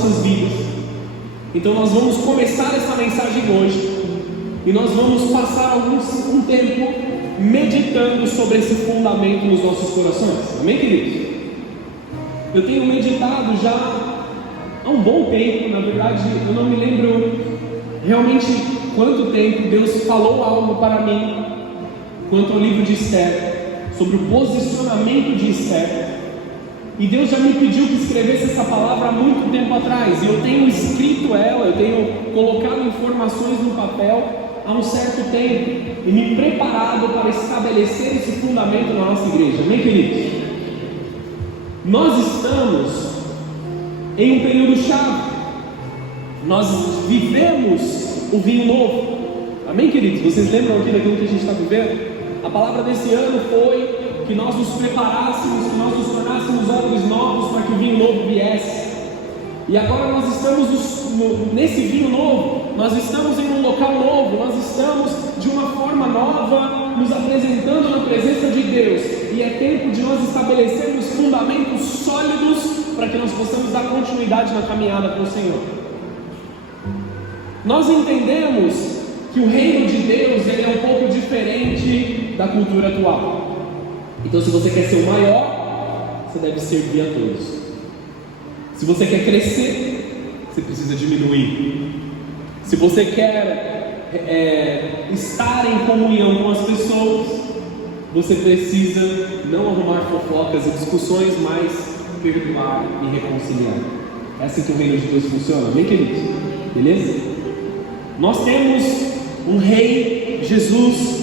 nossas vidas. Então nós vamos começar essa mensagem hoje e nós vamos passar um tempo meditando sobre esse fundamento nos nossos corações. Amém, queridos? Eu tenho meditado já há um bom tempo, na verdade eu não me lembro realmente quanto tempo Deus falou algo para mim quanto ao livro de Esther, sobre o posicionamento de Esther. E Deus já me pediu que escrevesse essa palavra há muito tempo atrás, e eu tenho escrito ela, eu tenho colocado informações no papel há um certo tempo, e me preparado para estabelecer esse fundamento na nossa igreja. Amém, queridos? Nós estamos em um período chave, nós vivemos o vinho novo. Amém, queridos? Vocês lembram aqui daquilo que a gente está vivendo? A palavra desse ano foi que nós nos preparássemos, que nós nos tornássemos odres novos para que o vinho novo viesse. E agora nós estamos nesse vinho novo, nós estamos em um local novo, nós estamos de uma forma nova, nos apresentando na presença de Deus. E é tempo de nós estabelecermos fundamentos sólidos para que nós possamos dar continuidade na caminhada com o Senhor. Nós entendemos que o reino de Deus ele é um pouco diferente da cultura atual. Então, se você quer ser o maior, você deve servir a todos. Se você quer crescer, você precisa diminuir. Se você quer estar em comunhão com as pessoas, você precisa não arrumar fofocas e discussões, mas perdoar e reconciliar. É assim que o reino de Deus funciona, amém, queridos? Beleza? Nós temos um rei, Jesus,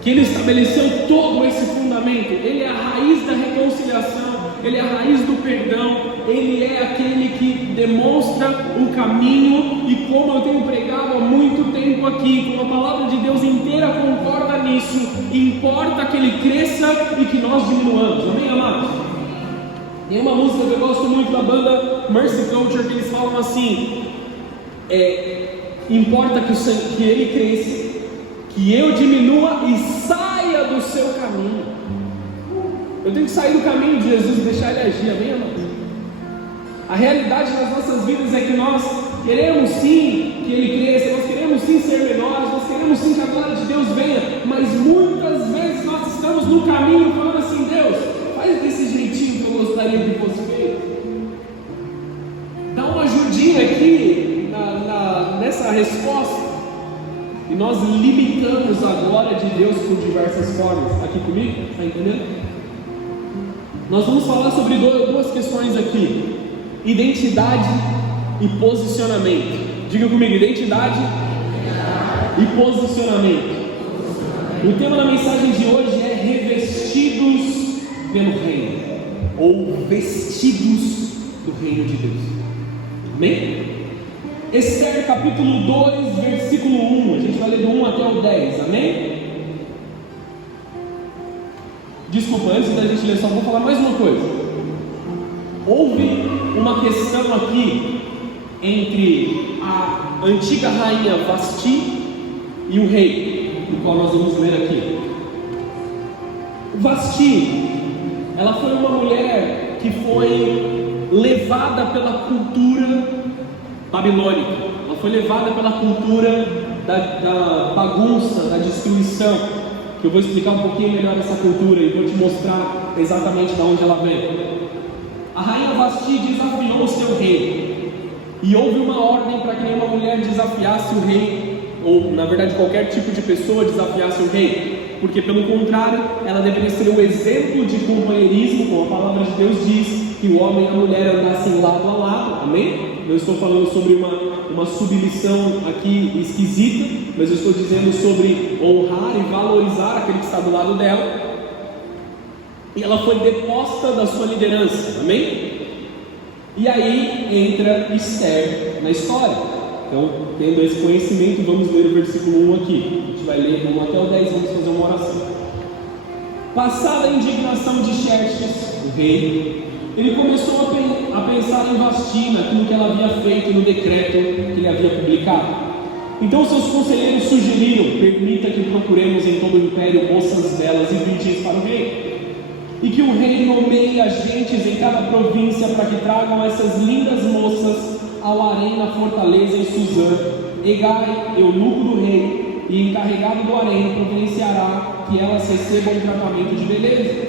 que ele estabeleceu todo esse fundamento. Ele é a raiz da reconciliação, ele é a raiz do perdão, ele é aquele que demonstra o caminho. E como eu tenho pregado há muito tempo aqui, como a palavra de Deus inteira concorda nisso, importa que ele cresça e que nós diminuamos. Amém, amados? Tem uma música que eu gosto muito da banda Mercy Culture, que eles falam assim: importa que ele cresça, que eu diminua e saia do seu caminho. Eu tenho que sair do caminho de Jesus e deixar ele agir, amém, amados? A realidade das nossas vidas é que nós queremos sim que ele cresça, nós queremos sim ser menores, nós queremos sim que a glória de Deus venha, mas muitas vezes nós estamos no caminho falando assim: Deus, faz desse jeitinho que eu gostaria que fosse feito. Dá uma ajudinha aqui nessa resposta. E nós limitamos a glória de Deus por diversas formas. Aqui comigo? Está entendendo? Nós vamos falar sobre duas questões aqui: identidade e posicionamento. Diga comigo: identidade e posicionamento. O tema da mensagem de hoje é revestidos pelo reino, ou vestidos do reino de Deus. Amém? Esther capítulo 2, versículo 1, a gente vai ler do 1 até o 10, amém? Desculpa, antes da gente ler, só vou falar mais uma coisa. Houve uma questão aqui entre a antiga rainha Vasti e o rei, do qual nós vamos ler aqui. Vasti, ela foi uma mulher que foi levada pela cultura babilônica, ela foi levada pela cultura da bagunça, da destruição, que eu vou explicar um pouquinho melhor essa cultura e vou te mostrar exatamente de onde ela vem. A rainha Vasti desafiou o seu rei, e houve uma ordem para que nenhuma mulher desafiasse o rei, ou na verdade qualquer tipo de pessoa desafiasse o rei, porque pelo contrário, ela deveria ser um exemplo de companheirismo, como a palavra de Deus diz, que o homem e a mulher andassem lado a lado, amém? Eu estou falando sobre uma submissão aqui esquisita, mas eu estou dizendo sobre honrar e valorizar aquele que está do lado dela. E ela foi deposta da sua liderança, amém? E aí entra Esther na história. Então, tendo esse conhecimento, vamos ler o versículo 1 aqui. A gente vai ler do 1 até o 10, vamos fazer uma oração. Passada a indignação de Xerxes, o rei, ele começou a pensar em Vasti, naquilo que ela havia feito no decreto que ele havia publicado. Então seus conselheiros sugeriram: permita que procuremos em todo o império moças belas e virgens para o rei, e que o rei nomeie agentes em cada província para que tragam essas lindas moças ao harém na fortaleza em Suzã. Hegai, eunuco do rei e encarregado do harém, providenciará que elas recebam um tratamento de beleza.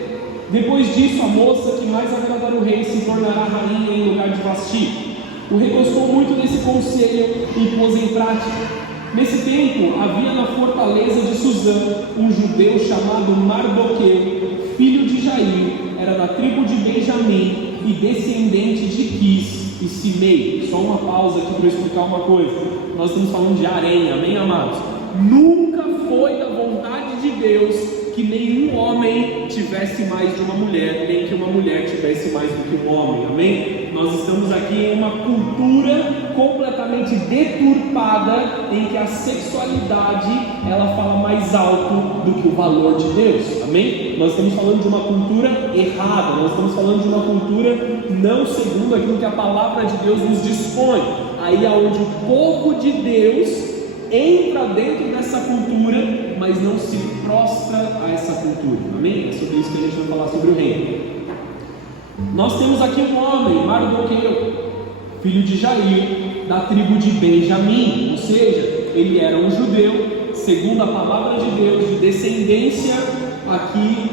Depois disso, a moça que mais agradar o rei se tornará rainha em lugar de Vasti. O rei gostou muito desse conselho e pôs em prática. Nesse tempo, havia na fortaleza de Suzã um judeu chamado Mardoqueu, filho de Jair, era da tribo de Benjamim e descendente de Quis e Simei. Só uma pausa aqui para eu explicar uma coisa. Nós estamos falando de harém, amém, amados? Nunca foi da vontade de Deus que nenhum homem tivesse mais de uma mulher, nem que uma mulher tivesse mais do que um homem, amém? Nós estamos aqui em uma cultura completamente deturpada, em que a sexualidade, ela fala mais alto do que o valor de Deus, amém? Nós estamos falando de uma cultura errada, nós estamos falando de uma cultura não segundo aquilo que a palavra de Deus nos dispõe, aí é onde o povo de Deus entra dentro dessa cultura, mas não se prostra a essa cultura, amém? É sobre isso que a gente vai falar sobre o reino. Nós temos aqui um homem, Mardoqueu, filho de Jair, da tribo de Benjamim, ou seja, ele era um judeu, segundo a palavra de Deus, de descendência aqui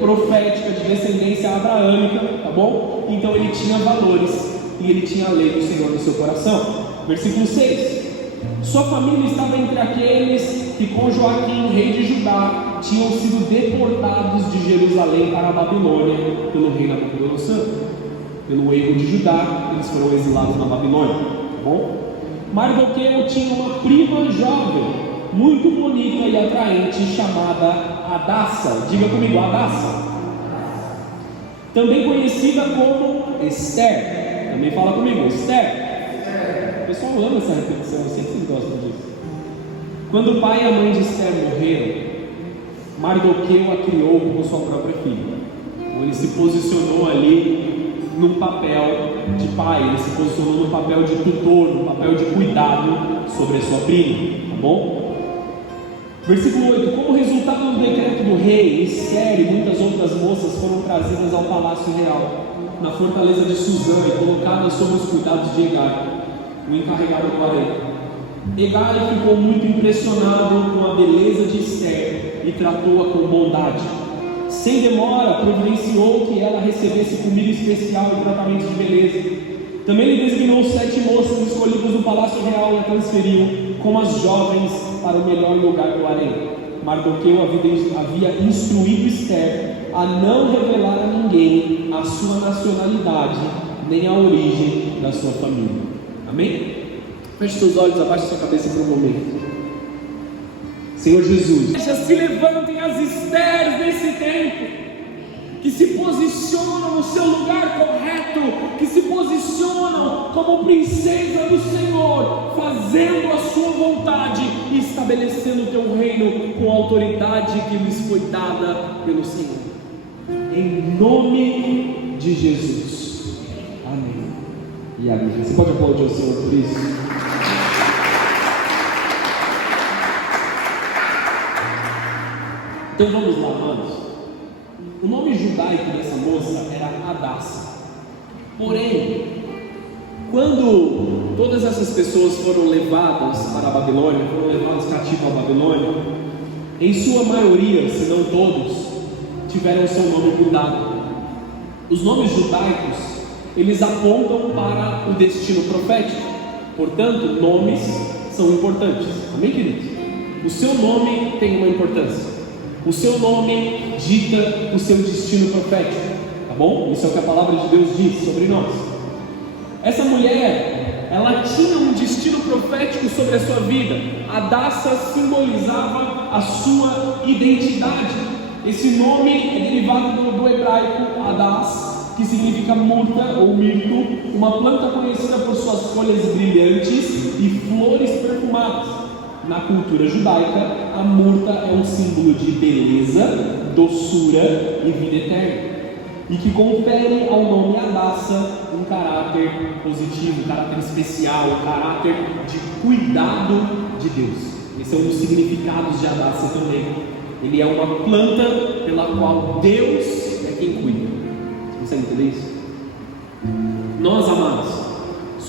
profética, de descendência abraâmica, tá bom? Então ele tinha valores e ele tinha a lei do Senhor no seu coração. Versículo 6: sua família estava entre aqueles que com Joaquim, rei de Judá, tinham sido deportados de Jerusalém para a Babilônia pelo rei Nabucodonosor. Pelo erro de Judá, eles foram exilados na Babilônia, tá bom? Mardoqueu tinha uma prima jovem, muito bonita e atraente, chamada Hadassa. Diga comigo, Hadassa. Também conhecida como Esther. Também fala comigo, Esther. O pessoal ama essa repetição, eu sei que vocês gostam disso. Quando o pai e a mãe de Esther morreram, Mardoqueu a criou como sua própria filha. Então ele se posicionou ali num papel de pai, ele se posicionou no papel de tutor, no papel de cuidado sobre a sua prima, tá bom? Versículo 8: como resultado do decreto do rei, Esther e muitas outras moças foram trazidas ao palácio real, na fortaleza de Suzã, e colocadas sob os cuidados de Hegai, o encarregado do harém. Hegai ficou muito impressionado com a beleza de Esther e tratou-a com bondade. Sem demora, providenciou que ela recebesse comida especial e tratamento de beleza. Também lhe designou 7 moças escolhidas do palácio real e a transferiu com as jovens para o melhor lugar do harém. Mardoqueu havia instruído Esther a não revelar a ninguém a sua nacionalidade, nem a origem da sua família. Amém? Feche seus olhos, abaixe sua cabeça por um momento. Senhor Jesus, se levantem as Estéres desse tempo, que se posicionam no seu lugar correto, que se posicionam como princesa do Senhor, fazendo a sua vontade e estabelecendo o teu reino com a autoridade que lhes foi dada pelo Senhor. Em nome de Jesus. Amém. E amém. Você pode aplaudir o Senhor por isso? Então vamos lá, amados. O nome judaico dessa moça era Hadassa. Porém, quando todas essas pessoas foram levadas para a Babilônia, foram levadas cativas à Babilônia, em sua maioria, se não todos, tiveram seu nome mudado. Os nomes judaicos, eles apontam para o destino profético. Portanto, nomes são importantes. Amém, queridos? O seu nome tem uma importância. O seu nome dita o seu destino profético, tá bom? Isso é o que a palavra de Deus diz sobre nós. Essa mulher, ela tinha um destino profético sobre a sua vida. Hadassa simbolizava a sua identidade. Esse nome é derivado do hebraico Hadass, que significa murta ou mirto, uma planta conhecida por suas folhas brilhantes e flores perfumadas. Na cultura judaica, a murta é um símbolo de beleza, doçura e vida eterna, e que confere ao nome Hadassa um caráter positivo, um caráter especial, um caráter de cuidado de Deus. Esse é um dos significados de Hadassa também. Ele é uma planta pela qual Deus é quem cuida. Você consegue entender isso? Nós, amados,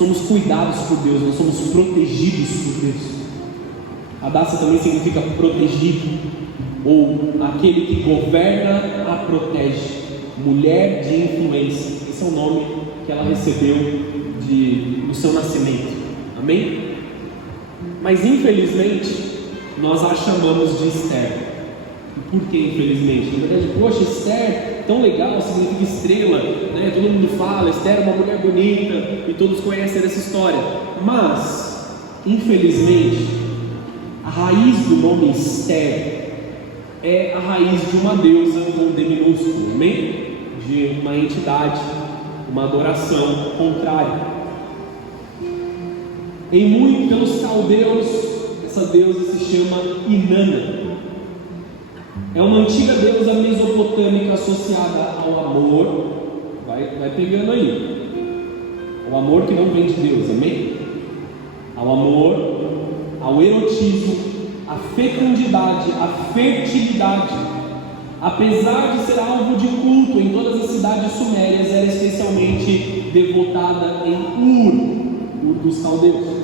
somos cuidados por Deus, nós somos protegidos por Deus. Hadassah também significa protegido, ou aquele que governa a protege, mulher de influência. Esse é o nome que ela recebeu do seu nascimento. Amém? Mas infelizmente nós a chamamos de Esther. E por que infelizmente? Na verdade, poxa, Esther, tão legal, significa estrela, né? Todo mundo fala, Esther é uma mulher bonita, e todos conhecem essa história. Mas, infelizmente, a raiz do nome Esther é a raiz de uma deusa com D minúsculo, amém? De uma entidade, uma adoração contrária. Pelos caldeus, essa deusa se chama Inanna. É uma antiga deusa mesopotâmica associada ao amor. Vai pegando aí. O amor que não vem de Deus, amém? Ao amor, ao erotismo, à fecundidade, à fertilidade. Apesar de ser alvo de culto em todas as cidades sumérias, era especialmente devotada em Ur dos caldeus.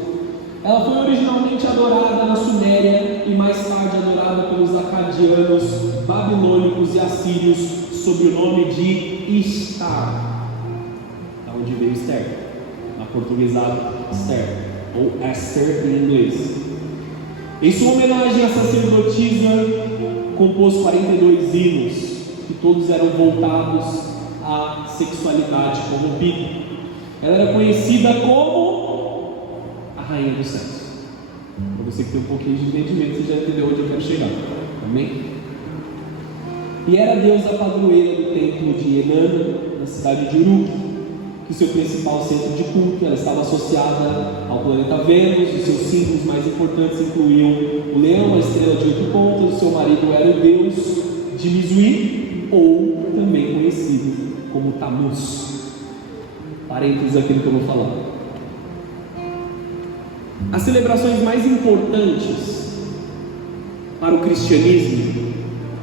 Ela foi originalmente adorada na Suméria e mais tarde adorada pelos acadianos, babilônicos e assírios sob o nome de Ishtar, da onde veio Esther, na portuguesada Esther, ou Esther em inglês. Em sua homenagem à sacerdotisa, compôs 42 hinos, que todos eram voltados à sexualidade corrompida. Ela era conhecida como Rainha dos Céus. Para você que tem um pouquinho de entendimento, você já entendeu onde eu quero chegar. Amém? E era a deusa padroeira do templo de Inanna, na cidade de Uruk, que seu principal centro de culto. Ela estava associada ao planeta Vênus. Os seus símbolos mais importantes incluíam o leão, a estrela de 8 pontas. O seu marido era o deus de Mizui, ou também conhecido como Tammuz. Parênteses aquilo que eu vou falar. As celebrações mais importantes para o cristianismo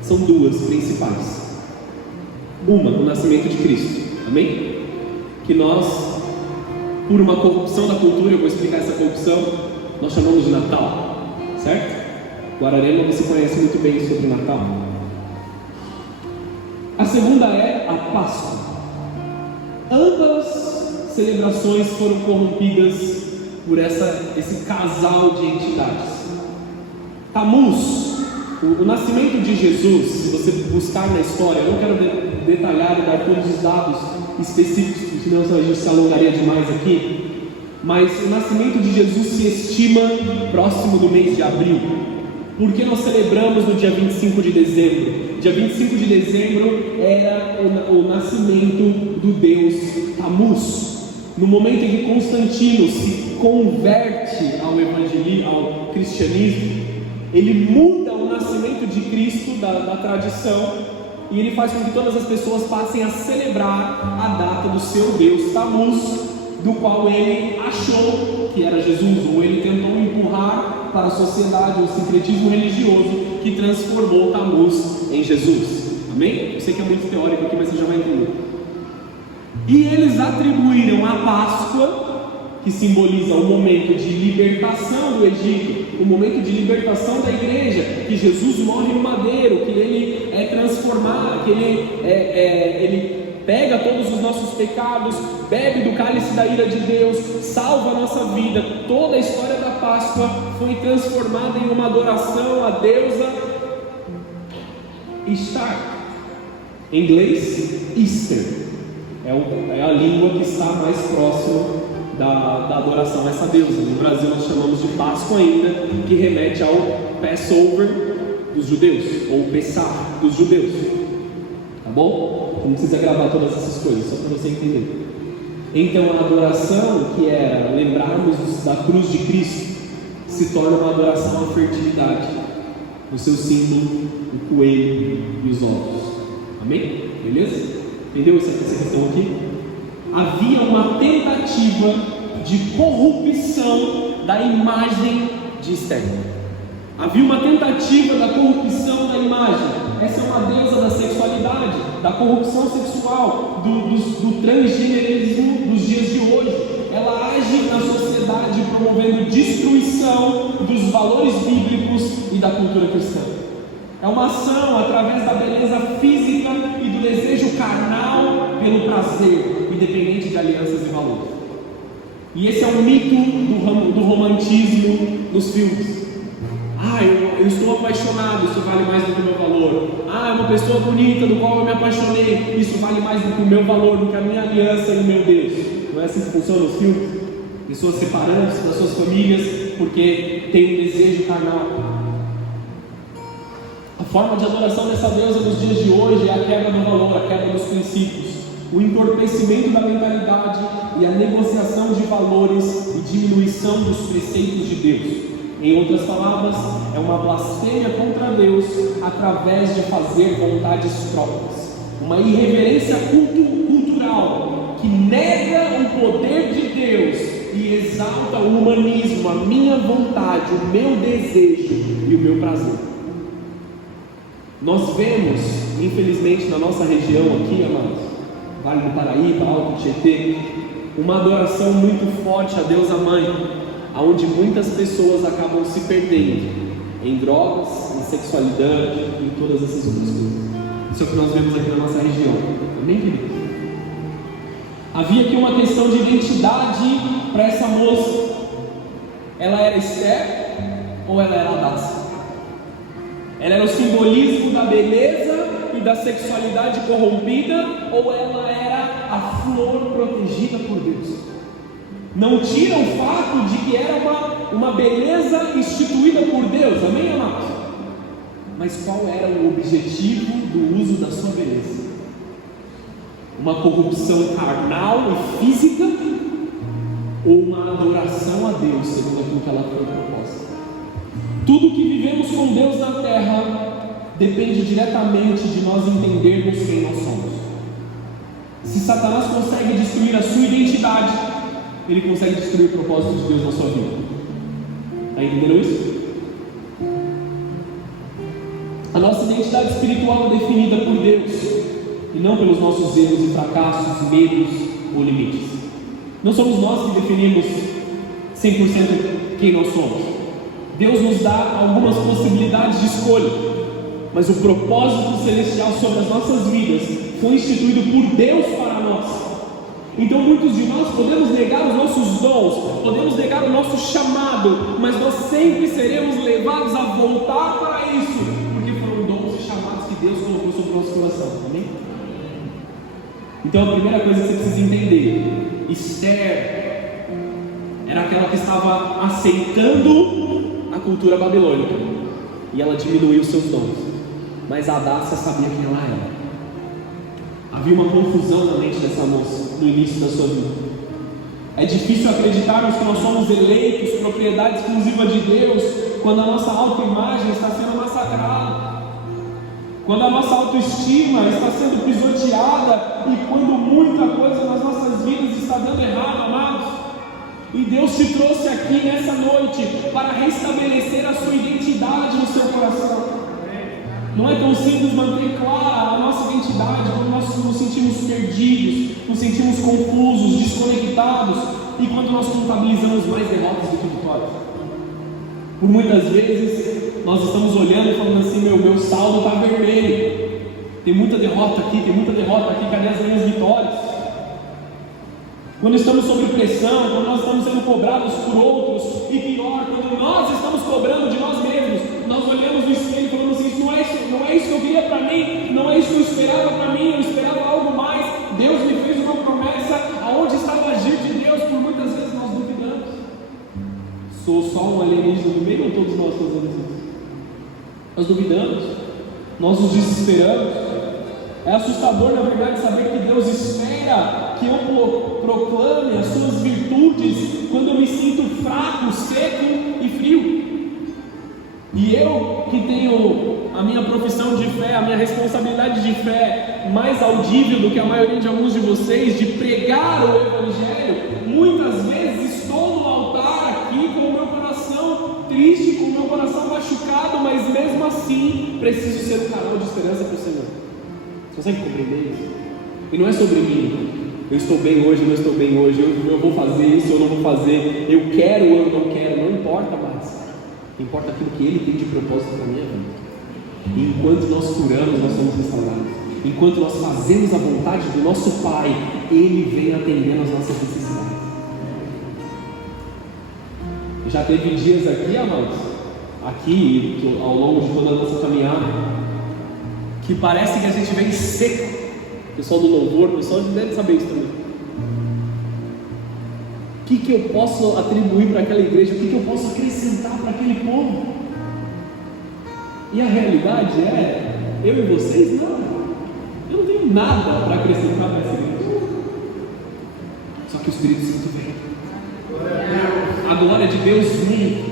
são duas principais. Uma, o nascimento de Cristo, amém? Que nós, por uma corrupção da cultura, eu vou explicar essa corrupção, nós chamamos de Natal, certo? Guararema, você conhece muito bem sobre o Natal. A segunda é a Páscoa. Ambas celebrações foram corrompidas por esse casal de entidades. Tammuz, o nascimento de Jesus, se você buscar na história, eu não quero detalhar e dar todos os dados específicos, senão a gente se alongaria demais aqui, mas o nascimento de Jesus se estima próximo do mês de abril, porque nós celebramos no dia 25 de dezembro. Dia 25 de dezembro era o nascimento do deus Tammuz. No momento em que Constantino se converte ao cristianismo, ele muda o nascimento de Cristo da tradição, e ele faz com que todas as pessoas passem a celebrar a data do seu Deus Tammuz, do qual ele achou que era Jesus, ou ele tentou empurrar para a sociedade o sincretismo religioso que transformou Tammuz em Jesus. Amém? Eu sei que é muito teórico aqui, mas você já vai entender. E eles atribuíram a Páscoa, que simboliza o momento de libertação do Egito, o momento de libertação da igreja, que Jesus morre no madeiro, que ele é transformado, que ele pega todos os nossos pecados, bebe do cálice da ira de Deus, salva a nossa vida. Toda a história da Páscoa foi transformada em uma adoração à deusa Ishtar, em inglês Easter. É a língua que está mais próxima da adoração a essa deusa. No Brasil nós chamamos de Páscoa ainda, que remete ao Passover dos judeus, ou Pessah dos judeus. Tá bom? Não precisa gravar todas essas coisas, só para você entender. Então a adoração, que era lembrarmos da cruz de Cristo, se torna uma adoração à fertilidade, no seu símbolo, o coelho e os ovos. Amém? Beleza? Entendeu essa questão aqui? Havia uma tentativa de corrupção da imagem de Esther. Havia uma tentativa da corrupção da imagem. Essa é uma deusa da sexualidade, da corrupção sexual, do transgenerismo dos dias de hoje. Ela age promovendo destruição dos valores bíblicos e da cultura cristã. É uma ação através da beleza física e do desejo carnal pelo prazer, independente de alianças e valores. E esse é um mito do romantismo nos filmes. Eu estou apaixonado, isso vale mais do que o meu valor. É uma pessoa bonita do qual eu me apaixonei, isso vale mais do que o meu valor, do que a minha aliança e o meu Deus. Não é assim que funciona os filmes? Pessoas separando-se das suas famílias porque tem um desejo carnal. A forma de adoração dessa deusa nos dias de hoje é a quebra do valor, a quebra dos princípios, o entorpecimento da mentalidade e a negociação de valores e diminuição dos preceitos de Deus. Em outras palavras, é uma blasfêmia contra Deus através de fazer vontades próprias. Uma irreverência cultural que nega o poder de Deus e exalta o humanismo, a minha vontade, o meu desejo e o meu prazer. Nós vemos, infelizmente, na nossa região aqui, amados, Vale do Paraíba, Alto Tietê, uma adoração muito forte a Deusa Mãe, onde muitas pessoas acabam se perdendo em drogas, em sexualidade, em todas essas outras coisas. Isso é o que nós vemos aqui na nossa região. Amém, queridos? Havia aqui uma questão de identidade para essa moça. Ela era Esther ou ela era Hadassa? Ela era o simbolismo da beleza e da sexualidade corrompida, ou ela era a flor protegida por Deus? Não tira o fato de que era uma beleza instituída por Deus, amém, amados? Mas qual era o objetivo do uso da sua beleza? Uma corrupção carnal e física, ou uma adoração a Deus, segundo aquilo que ela foi proposta? Tudo que vivemos com Deus na terra depende diretamente de nós entendermos quem nós somos. Se Satanás consegue destruir a sua identidade, ele consegue destruir o propósito de Deus na sua vida. Está entendendo isso? A nossa identidade espiritual é definida por Deus e não pelos nossos erros e fracassos, medos ou limites. Não somos nós que definimos 100% quem nós somos. Deus nos dá algumas possibilidades de escolha, mas o propósito celestial sobre as nossas vidas foi instituído por Deus para nós. Então muitos de nós podemos negar os nossos dons, podemos negar o nosso chamado, mas nós sempre seremos levados a voltar para isso, porque foram dons e chamados que Deus colocou sobre o nosso coração, amém? Então a primeira coisa que você precisa entender: Esther era aquela que estava aceitando a cultura babilônica, e ela diminuiu seus dons, mas a Hadassa sabia quem ela era. Havia uma confusão na mente dessa moça no início da sua vida. É difícil acreditarmos que nós somos eleitos, propriedade exclusiva de Deus, quando a nossa autoimagem está sendo massacrada, quando a nossa autoestima está sendo pisoteada e quando muita coisa nas nossas vidas está dando errado, amados. E Deus te trouxe aqui nessa noite para restabelecer a sua identidade no seu coração. Não é tão simples manter clara a nossa identidade quando nós nos sentimos perdidos, nos sentimos confusos, desconectados e quando nós contabilizamos mais derrotas do que vitórias. Por muitas vezes nós estamos olhando e falando assim: meu saldo está vermelho, tem muita derrota aqui, cadê as minhas vitórias? Quando estamos sob pressão, quando nós estamos sendo cobrados por outros, e pior, quando nós estamos cobrando de nós mesmos, nós olhamos no espelho e falamos assim: não é isso que eu queria para mim, não é isso que eu esperava para mim, eu esperava algo mais. Deus me fez uma promessa, aonde está o agir de Deus? Por muitas vezes nós duvidamos. Sou só um alienígena no meio, ou todos nós fazemos isso? Nós duvidamos, nós nos desesperamos. É assustador, na verdade, saber que Deus espera que eu proclame as suas virtudes quando eu me sinto fraco, seco e frio. E eu, que tenho a minha profissão de fé, a minha responsabilidade de fé mais audível do que a maioria de alguns de vocês, de pregar o Evangelho, muitas vezes estou no altar aqui com o meu coração triste, com o meu coração machucado, mas mesmo assim preciso ser um canal de esperança para o Senhor. Você consegue compreender isso? E não é sobre mim, eu estou bem hoje, eu não estou bem hoje, eu vou fazer isso, eu não vou fazer, eu quero ou eu não quero, não importa mais. Importa aquilo que Ele tem de propósito para a minha vida. E enquanto nós curamos, nós somos restaurados. Enquanto nós fazemos a vontade do nosso Pai, Ele vem atendendo as nossas necessidades. Já teve dias aqui, amados, aqui ao longo de toda a nossa caminhada, que parece que a gente vem seco. O pessoal do louvor, o pessoal deve saber isso também. O que eu posso atribuir para aquela igreja? O que eu posso acrescentar para aquele povo? E a realidade é, eu e vocês não. Eu não tenho nada para acrescentar para essa igreja. Só que o Espírito Santo vem. A glória de Deus vem.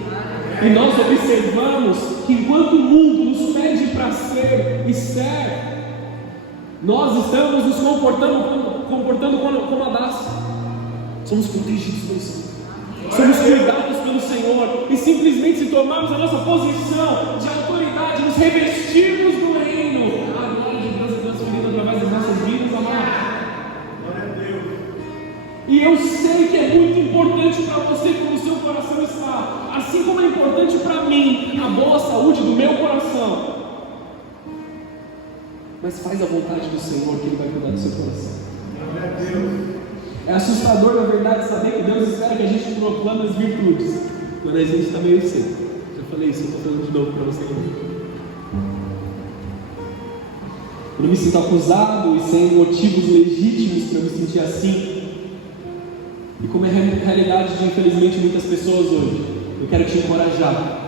E nós observamos que enquanto o mundo nos pede para ser e ser, nós estamos nos comportando como Adassa. Somos protegidos pelo Senhor, somos cuidados pelo Senhor, e simplesmente se tomarmos a nossa posição de autoridade, nos revestirmos do reino, a glória de Deus é transferida através das nossas vidas, amados. Glória a Deus. E eu sei que é muito importante para você como o seu coração está, assim como é importante para mim a boa saúde do meu coração. Mas faz a vontade do Senhor, que Ele vai cuidar do seu coração. Glória a Deus. É assustador, na verdade, saber que Deus espera que a gente proclame as virtudes quando a gente está meio seco. Já falei isso, eu estou falando de novo para você hoje. Eu não me sinto acusado e sem motivos legítimos para me sentir assim. E como é a realidade de, infelizmente, muitas pessoas hoje, eu quero te encorajar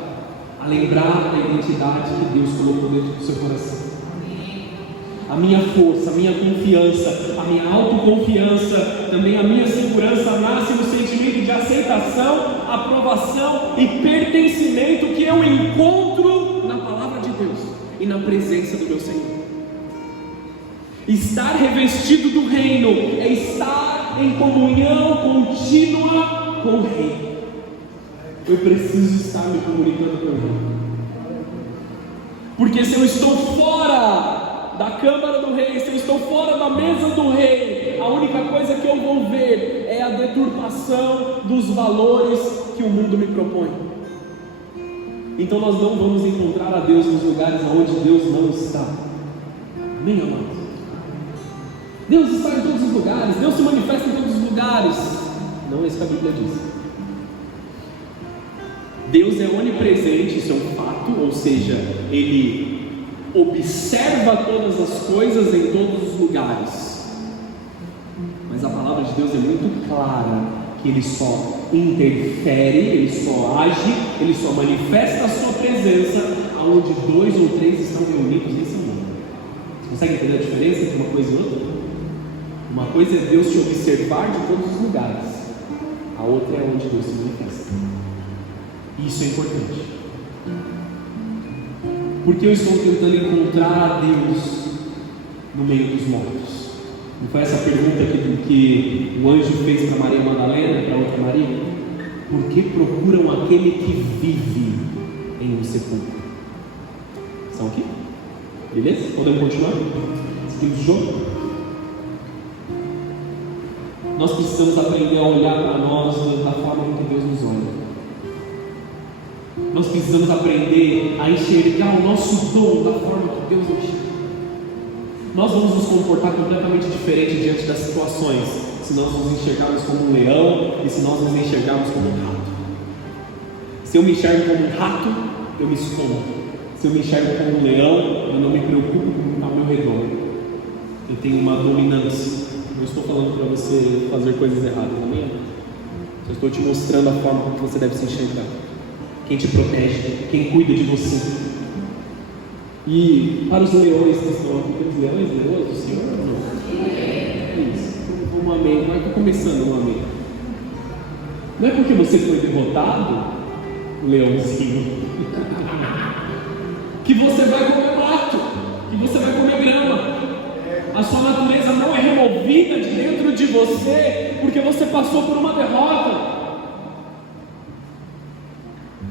a lembrar da identidade que Deus colocou dentro do seu coração. A minha força, a minha confiança, a minha autoconfiança, também a minha segurança nasce no sentimento de aceitação, aprovação e pertencimento que eu encontro na palavra de Deus e na presença do meu Senhor. Estar revestido do reino é estar em comunhão contínua com o Rei. Eu preciso estar me comunicando com o Rei. Porque se eu estou fora da câmara do rei, se eu estou fora da mesa do rei, a única coisa que eu vou ver é a deturpação dos valores que o mundo me propõe. Então nós não vamos encontrar a Deus nos lugares onde Deus não está. Amém, amados? Deus está em todos os lugares, Deus se manifesta em todos os lugares. Não é isso que a Bíblia diz. Deus é onipresente, isso é um fato, ou seja, Ele observa todas as coisas em todos os lugares. Mas a palavra de Deus é muito clara, que Ele só interfere, Ele só age, Ele só manifesta a sua presença aonde 2 ou 3 estão reunidos em seu nome. Você consegue entender a diferença entre uma coisa e outra? Uma coisa é Deus te observar de todos os lugares, a outra é onde Deus se manifesta. Isso é importante. Porque eu estou tentando encontrar a Deus no meio dos mortos? Não foi essa pergunta que o anjo fez para Maria Madalena, para outra Maria? Por que procuram aquele que vive em um sepulcro? Estão aqui? Beleza? Podemos continuar? Seguimos o jogo? Nós precisamos aprender a olhar para nós da forma como Deus nos olha. Nós precisamos aprender a enxergar o nosso dom da forma que Deus enxerga. Nós vamos nos comportar completamente diferente diante das situações, se nós nos enxergarmos como um leão e se nós nos enxergarmos como um rato. Se eu me enxergo como um rato, eu me escondo. Se eu me enxergo como um leão, eu não me preocupo com o que está ao meu redor. Eu tenho uma dominância. Não estou falando para você fazer coisas erradas, amém? Só estou te mostrando a forma como você deve se enxergar. Quem te protege, quem cuida de você. E para os leões que estão aqui, os leões do Senhor, não? É isso. Um amém. Mas estou começando um amém. Não é porque você foi derrotado, leãozinho, que você vai comer mato, que você vai comer grama. A sua natureza não é removida de dentro de você porque você passou por uma derrota.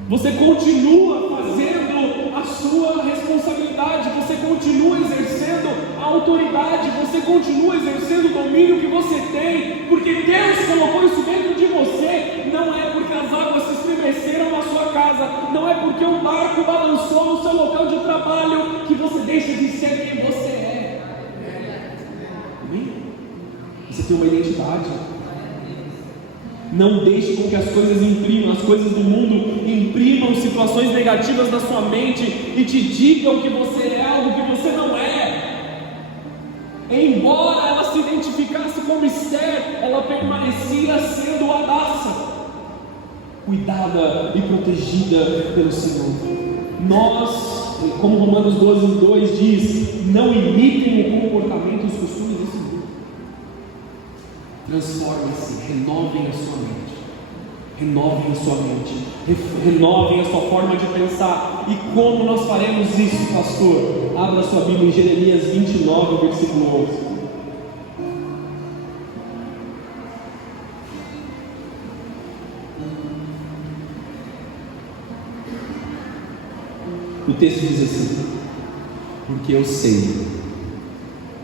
Você continua fazendo a sua responsabilidade, você continua exercendo a autoridade, você continua exercendo o domínio que você tem, porque Deus colocou isso dentro de você. Não é porque as águas se estremeceram na sua casa, não é porque um barco balançou no seu local de trabalho, que você deixa de ser quem você é. Você tem uma identidade. Não deixe com que as coisas do mundo imprimam situações negativas na sua mente e te digam que você é algo que você não é. Embora ela se identificasse como Esther, ela permanecia sendo Hadassah, cuidada e protegida pelo Senhor. Nós, como Romanos 12:2 diz, não imitem o comportamento e os costumes desse mundo. Transformem-se, renovem a sua mente. Renovem a sua mente, renovem a sua forma de pensar. E como nós faremos isso, pastor? Abra sua Bíblia em Jeremias 29, versículo 11. O texto diz assim: porque eu sei.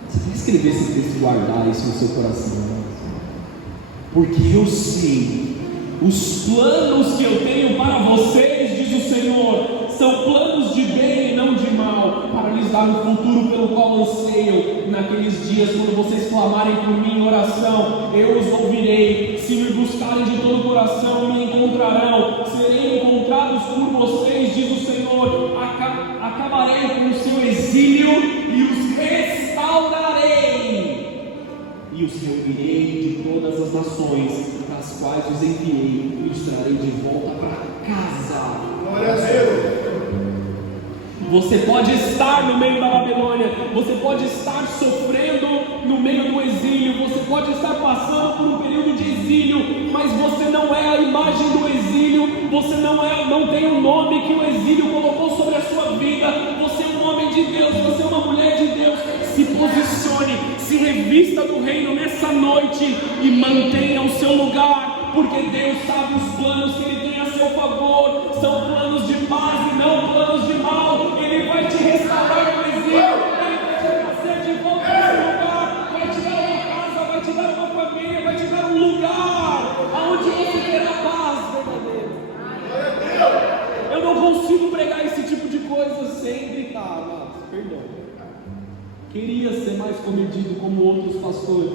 Você tem que escrever esse texto e guardar isso no seu coração. Porque eu sei os planos que eu tenho para vocês, diz o Senhor, são planos de bem e não de mal, para lhes dar um futuro pelo qual anseio. Naqueles dias, quando vocês clamarem por mim em oração, eu os ouvirei. Se me buscarem de todo o coração, me encontrarão. Serei encontrados por vocês, diz o Senhor. Acabarei com o seu exílio e os restaurarei, e os reunirei de todas as nações as quais os enviei, e os trarei de volta para casa. Glória a Deus. Você pode estar no meio da Babilônia, você pode estar sofrendo no meio do exílio, você pode estar passando por um período de exílio, mas você não é a imagem do exílio, você não tem o nome que o exílio colocou sobre a sua vida. Você é um homem de Deus, você é uma mulher de Deus. Se posicione, se revista do reino nessa noite e mantenha o seu lugar, porque Deus sabe os planos que Ele tem a seu favor, são planos de paz e não planos de mal. Ele vai te restaurar do exílio, Ele vai te trazer de volta ao seu lugar, vai te dar uma casa, vai te dar uma família, vai te dar um lugar onde você terá paz verdadeira. Eu não consigo pregar esse tipo de coisa sem gritar, mas perdão. Queria ser mais comedido como outros pastores,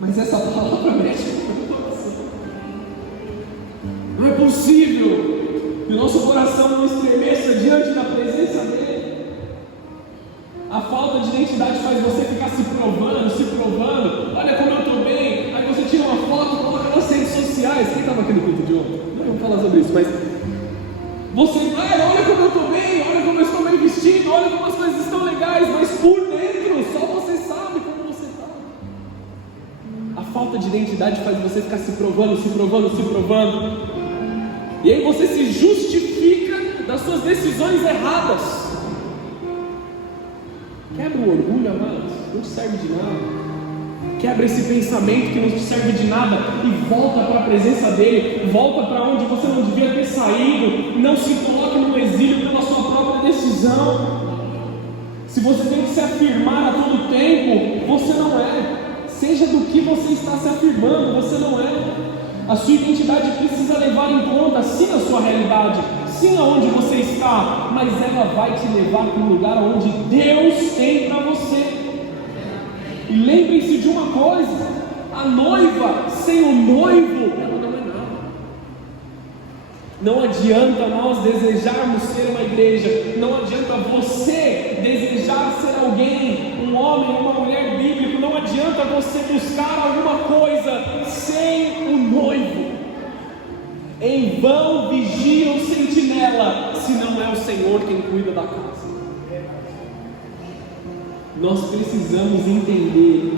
mas essa palavra mexe com o meu coração. Não é possível que o nosso coração não estremeça diante da presença dEle. A falta de identidade faz você ficar se provando. Olha como eu estou bem. Aí você tira uma foto, coloca nas redes sociais. Quem estava aqui no culto de ontem? Não vamos falar sobre isso, mas você vai, olha como eu estou bem, olha como eu estou bem vestido, olha como as coisas estão legais, mas por dentro só você sabe como você está. A falta de identidade faz você ficar se provando. E aí você se justifica das suas decisões erradas. Quebra o orgulho, amados, não te serve de nada. Quebra esse pensamento que não te serve de nada e volta para a presença dEle, volta para onde você não devia ter saído. Não se coloque no exílio pela sua própria decisão. Se você tem que se afirmar a todo tempo, você não é. Seja do que você está se afirmando, você não é. A sua identidade precisa levar em conta sim a sua realidade, sim aonde você está, mas ela vai te levar para um lugar onde Deus tem para você. E lembrem-se de uma coisa: a noiva sem o noivo, ela não é nada. Não adianta nós desejarmos ser uma igreja, não adianta você desejar ser alguém, um homem, uma mulher bíblico, não adianta você buscar alguma coisa sem o noivo. Em vão vigia o sentinela, se não é o Senhor quem cuida da casa. Nós precisamos entender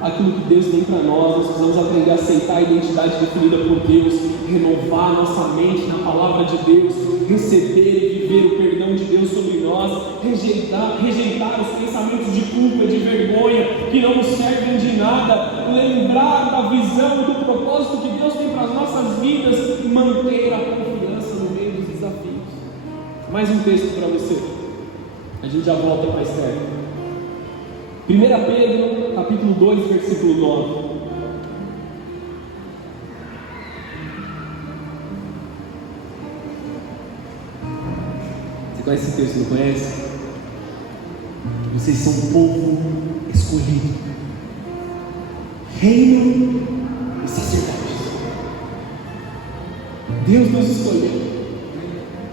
aquilo que Deus tem para nós precisamos aprender a aceitar a identidade definida por Deus, renovar nossa mente na palavra de Deus, receber e viver o perdão de Deus sobre nós, rejeitar os pensamentos de culpa, de vergonha, que não nos servem de nada, lembrar da visão e do propósito que Deus tem para as nossas vidas, manter a confiança no meio dos desafios. Mais um texto para você, a gente já volta mais tarde. 1 Pedro, capítulo 2, versículo 9. Você conhece esse texto, não conhece? Vocês são um povo escolhido, reino e sacerdotes. Deus nos escolheu.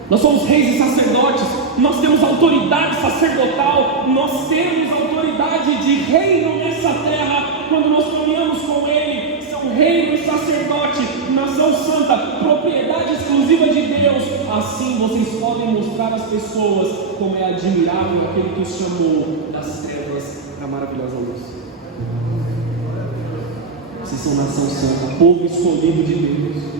Nós somos reis e sacerdotes. Nós temos autoridade sacerdotal. Nós temos autoridade de reino nessa terra. Quando nós caminhamos com Ele, são reino e sacerdote, nação santa, propriedade exclusiva de Deus. Assim vocês podem mostrar às pessoas como é admirável aquele que os chamou das trevas para a maravilhosa luz. Vocês são nação santa, povo escolhido de Deus.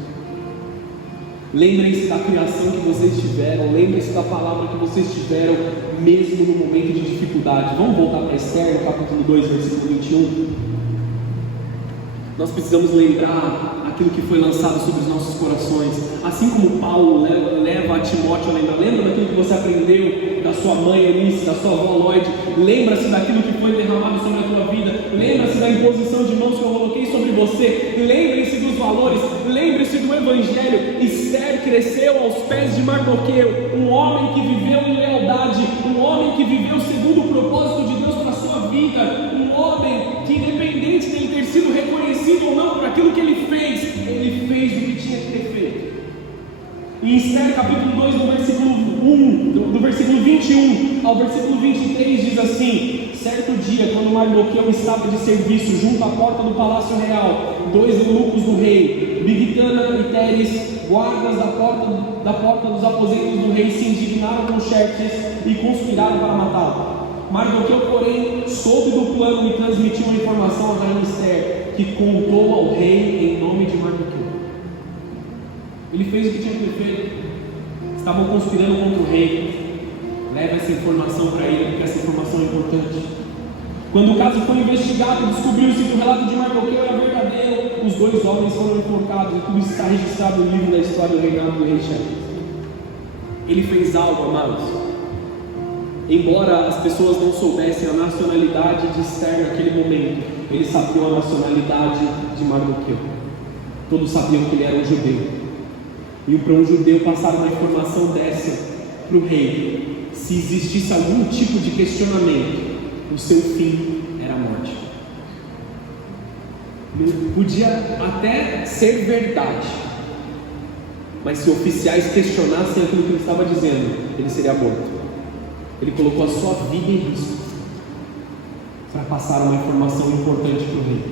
Lembrem-se da criação que vocês tiveram, lembrem-se da palavra que vocês tiveram, mesmo no momento de dificuldade. Vamos voltar para Esther, no capítulo 2, versículo 21. Nós precisamos lembrar aquilo que foi lançado sobre os nossos corações. Assim como Paulo leva a Timóteo a lembrar. Lembra daquilo que você aprendeu da sua mãe Eunice, da sua avó Lloyd. Lembra-se daquilo que foi derramado sobre a tua vida. Lembra-se da imposição de mãos que eu coloquei sobre você. Lembre-se dos valores. Lembre-se do Evangelho. Esther cresceu aos pés de Mardoqueu, um homem que viveu em lealdade, um homem que viveu segundo o propósito de Deus para a sua vida, um homem que, independente dele ter sido reconhecido ou não por aquilo que ele fez o que tinha que ter feito. Em Esther capítulo 2, do versículo 21 ao versículo 23 diz assim: certo dia, quando Mardoqueu estava de serviço junto à porta do palácio real, 2 eunucos do rei, Bigtana e Teres, guardas da porta dos aposentos do rei, se indignaram com Xerxes e conspiraram para matá-lo. Mardoqueu, porém, soube do plano e transmitiu a informação à rainha Esther, que contou ao rei em nome de Mardoqueu. Ele fez o que tinha que ter feito. Estavam conspirando contra o rei. Leva essa informação para ele, porque essa informação é importante. Quando o caso foi investigado, descobriu-se que o relato de Mardoqueu era verdadeiro. Os 2 homens foram enforcados, e tudo está registrado no livro da história do reinado do rei Xerxes. Ele fez algo, amados. Embora as pessoas não soubessem a nacionalidade de Esther naquele momento, eles sabiam a nacionalidade de Mardoqueu. Todos sabiam que ele era um judeu. E para um judeu passar uma informação dessa para o rei, se existisse algum tipo de questionamento, o seu fim era a morte. Podia até ser verdade, mas se oficiais questionassem aquilo que ele estava dizendo, ele seria morto. Ele colocou a sua vida em risco para passar uma informação importante para o rei.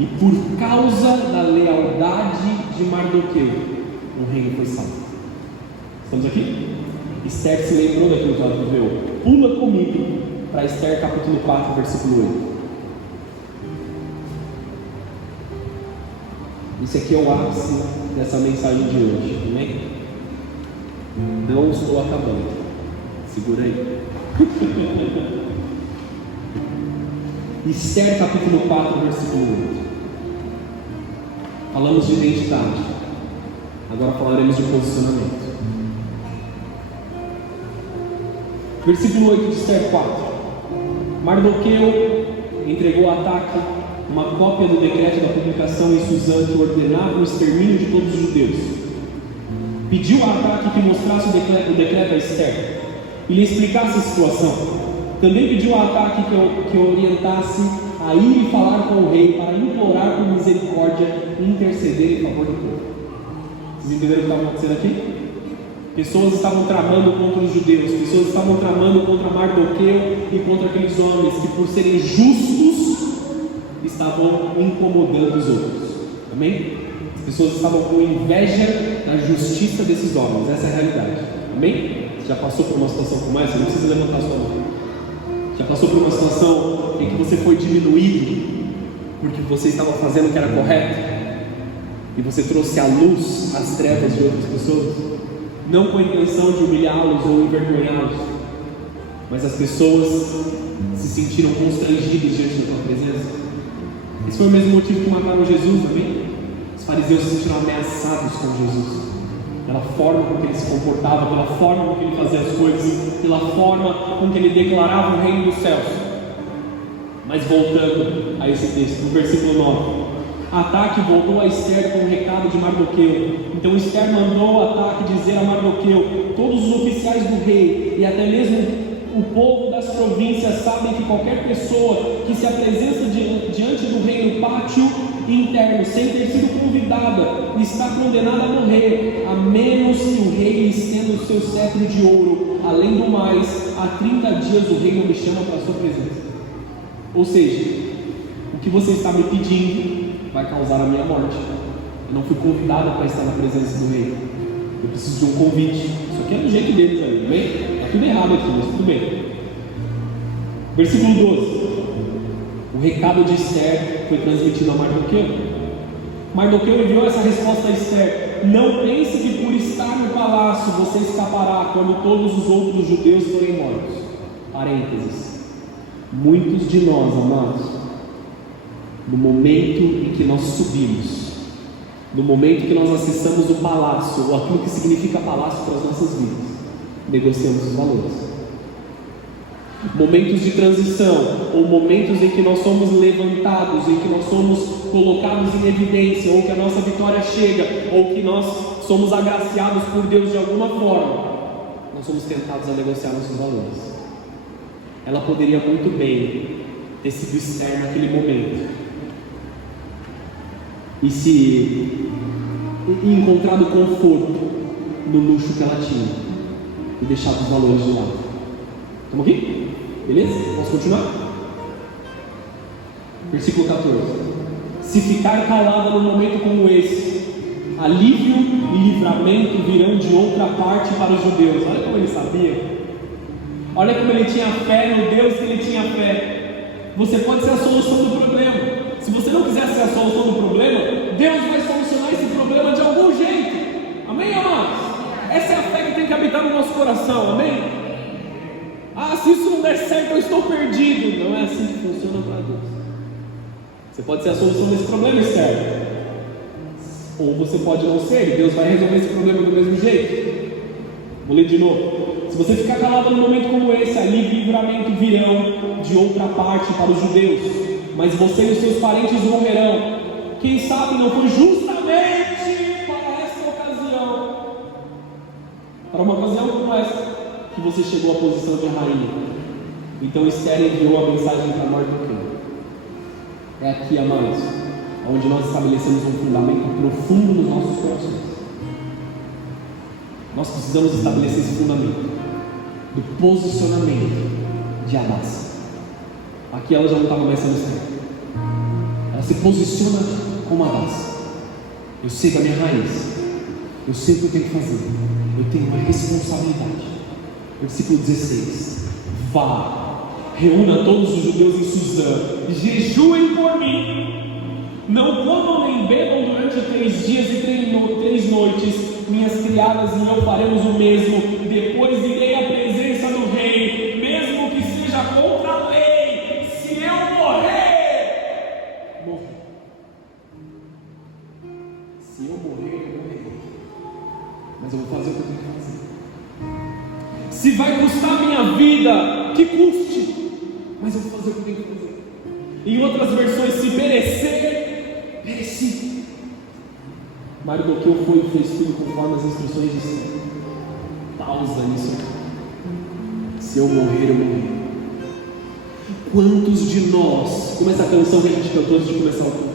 E por causa da lealdade de Mardoqueu, o reino foi salvo. Estamos aqui? Esther se lembrou daquilo que ela viveu. Pula comigo para Esther capítulo 4, versículo 8. Isso aqui é o ápice dessa mensagem de hoje, amém? Não estou acabando. Segura aí. Esther capítulo 4, versículo 8. Falamos de identidade. Agora falaremos de posicionamento. Versículo 8 de Esther 4. Mardoqueu entregou a Ataque uma cópia do decreto da publicação em Suzã que ordenava o extermínio de todos os judeus. Pediu a Ataque que mostrasse o decreto a Esther e lhe explicasse a situação. Também pediu a Ataque que orientasse a ir e falar com o rei para implorar por misericórdia e interceder em favor do povo. Vocês entenderam o que estava acontecendo aqui? Pessoas estavam tramando contra os judeus, pessoas estavam tramando contra Mardoqueu e contra aqueles homens que, por serem justos, estavam incomodando os outros. Amém? As pessoas estavam com inveja da justiça desses homens. Essa é a realidade. Amém? Você já passou por uma situação como essa? Não precisa levantar sua mão. Já passou por uma situação em que você foi diminuído porque você estava fazendo o que era correto? E você trouxe à luz as trevas de outras pessoas, não com a intenção de humilhá-los ou envergonhá-los, mas as pessoas se sentiram constrangidas diante da tua presença. Esse foi o mesmo motivo que mataram Jesus, amém? Os fariseus se sentiram ameaçados com Jesus, pela forma com que ele se comportava, pela forma com que ele fazia as coisas, pela forma com que ele declarava o reino dos céus. Mas voltando a esse texto, no versículo 9, Ataque voltou a Ester com o recado de Mardoqueu. Então Ester mandou Ataque dizer a Mardoqueu: todos os oficiais do rei e até mesmo o povo das províncias sabem que qualquer pessoa que se apresenta diante do rei no pátio interno sem ter sido convidada está condenada a morrer, a menos que o rei estenda o seu cetro de ouro. Além do mais, há 30 dias o rei não me chama para a sua presença. Ou seja, o que você está me pedindo vai causar a minha morte. Eu não fui convidado para estar na presença do rei. Eu preciso de um convite. Isso aqui é do jeito deles aí, bem? Está tudo errado aqui, mas tudo bem. Versículo 12. O recado de Ester foi transmitido a Mardoqueu. Mardoqueu enviou essa resposta a Ester: não pense que por estar no palácio você escapará quando todos os outros judeus forem mortos. Parênteses. Muitos de nós, amados, no momento em que nós subimos, no momento que nós acessamos o palácio, ou aquilo que significa palácio para as nossas vidas, negociamos os valores. Momentos de transição, ou momentos em que nós somos levantados, em que nós somos colocados em evidência, ou que a nossa vitória chega, ou que nós somos agraciados por Deus de alguma forma, nós somos tentados a negociar nossos valores. Ela poderia muito bem ter sido Ester naquele momento e encontrado conforto no luxo que ela tinha e deixado os valores de lado. Estamos aqui? Beleza? Vamos continuar? Versículo 14. Se ficar calada num momento como esse, alívio e livramento virão de outra parte para os judeus. Olha como ele sabia. Olha como ele tinha fé no Deus que ele tinha fé. Você pode ser a solução do problema. Se você não quiser ser a solução do problema, Deus vai solucionar esse problema de algum jeito. Amém, amados? Essa é a fé que tem que habitar no nosso coração. Amém? Ah, se isso não der certo, eu estou perdido. Não é assim que funciona para Deus. Você pode ser a solução desse problema, Esther. Ou você pode não ser, e Deus vai resolver esse problema do mesmo jeito. Vou ler de novo. Se você ficar calado num momento como esse, alívio e livramento virão de outra parte para os judeus, mas você e os seus parentes morrerão. Quem sabe não foi justamente para esta ocasião, para uma ocasião como essa, que você chegou à posição de rainha. Então Esther enviou a mensagem para Mardoqueu. É aqui, amados, onde nós estabelecemos um fundamento profundo nos nossos corações. Nós precisamos estabelecer esse fundamento do posicionamento de Adassa. Aqui ela já não estava mais sendo Esther. Ela se posiciona como Adassa. Eu sei da minha raiz. Eu sei o que eu tenho que fazer. Eu tenho uma responsabilidade. Versículo 16. Vá, reúna todos os judeus em Suzã, jejuem por mim. Não comam nem bebam durante 3 dias e 3 noites. Minhas criadas e eu faremos o mesmo. Depois irei à presença do rei, mesmo que seja contra a lei. Se eu morrer, morrer. Se eu morrer, eu morrerei. Mas eu vou fazer o que eu tenho que fazer. Se vai custar minha vida, que custe. Mas eu vou fazer o que eu tenho que fazer. Em outras versões, se perecer, pereci. Mardoqueu foi e fez tudo conforme as instruções de Esther. Pausa nisso. Se eu morrer, eu morrer. Quantos de nós, como essa canção que a gente cantou antes de começar o culto,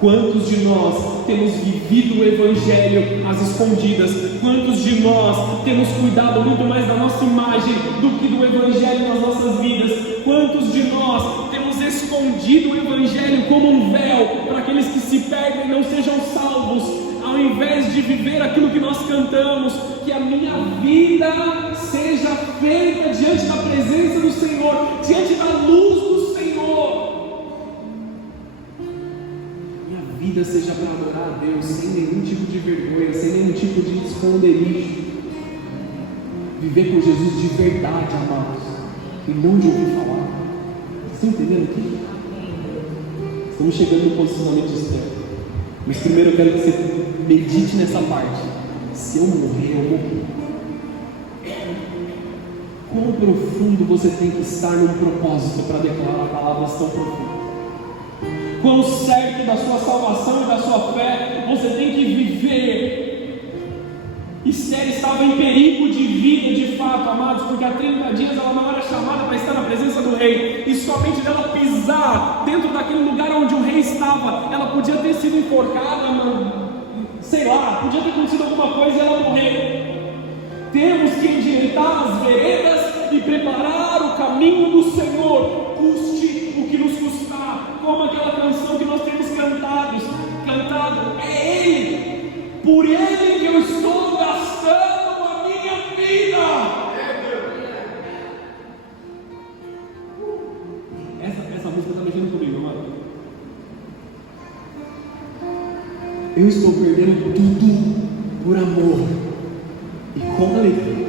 quantos de nós temos vivido o Evangelho às escondidas? Quantos de nós temos cuidado muito mais da nossa imagem do que do Evangelho nas nossas vidas? Quantos de nós temos escondido o Evangelho como um véu para aqueles que se perdem e não sejam salvos? Ao invés de viver aquilo que nós cantamos, que a minha vida seja feita diante da presença do Senhor, diante da luz do Senhor. Minha vida seja para adorar a Deus, sem nenhum tipo de vergonha, sem nenhum tipo de esconderijo. Viver com Jesus de verdade, amados, e não de ouvir falar. Vocês estão entendendo aqui? Estamos chegando no posicionamento de Esther. Mas primeiro eu quero que você medite nessa parte. Se eu morrer, eu morri. Quão profundo você tem que estar num propósito para declarar palavras tão profundas? Quão certo da sua salvação e da sua fé você tem que viver? Esther estava em perigo de vida de fato, amados, porque há 30 dias ela não era chamada para estar na presença do rei, e somente dela pisar dentro daquele lugar onde o rei estava, ela podia ter sido enforcada, sei lá, podia ter acontecido alguma coisa e ela morrer. Temos que endireitar as veredas e preparar o caminho do Senhor, custe o que nos custar, como aquela canção que nós temos cantado, é Ele, por Ele que eu estou gastando a minha vida. Essa música está mexendo comigo, mano. Eu estou perdendo tudo por amor e com alegria.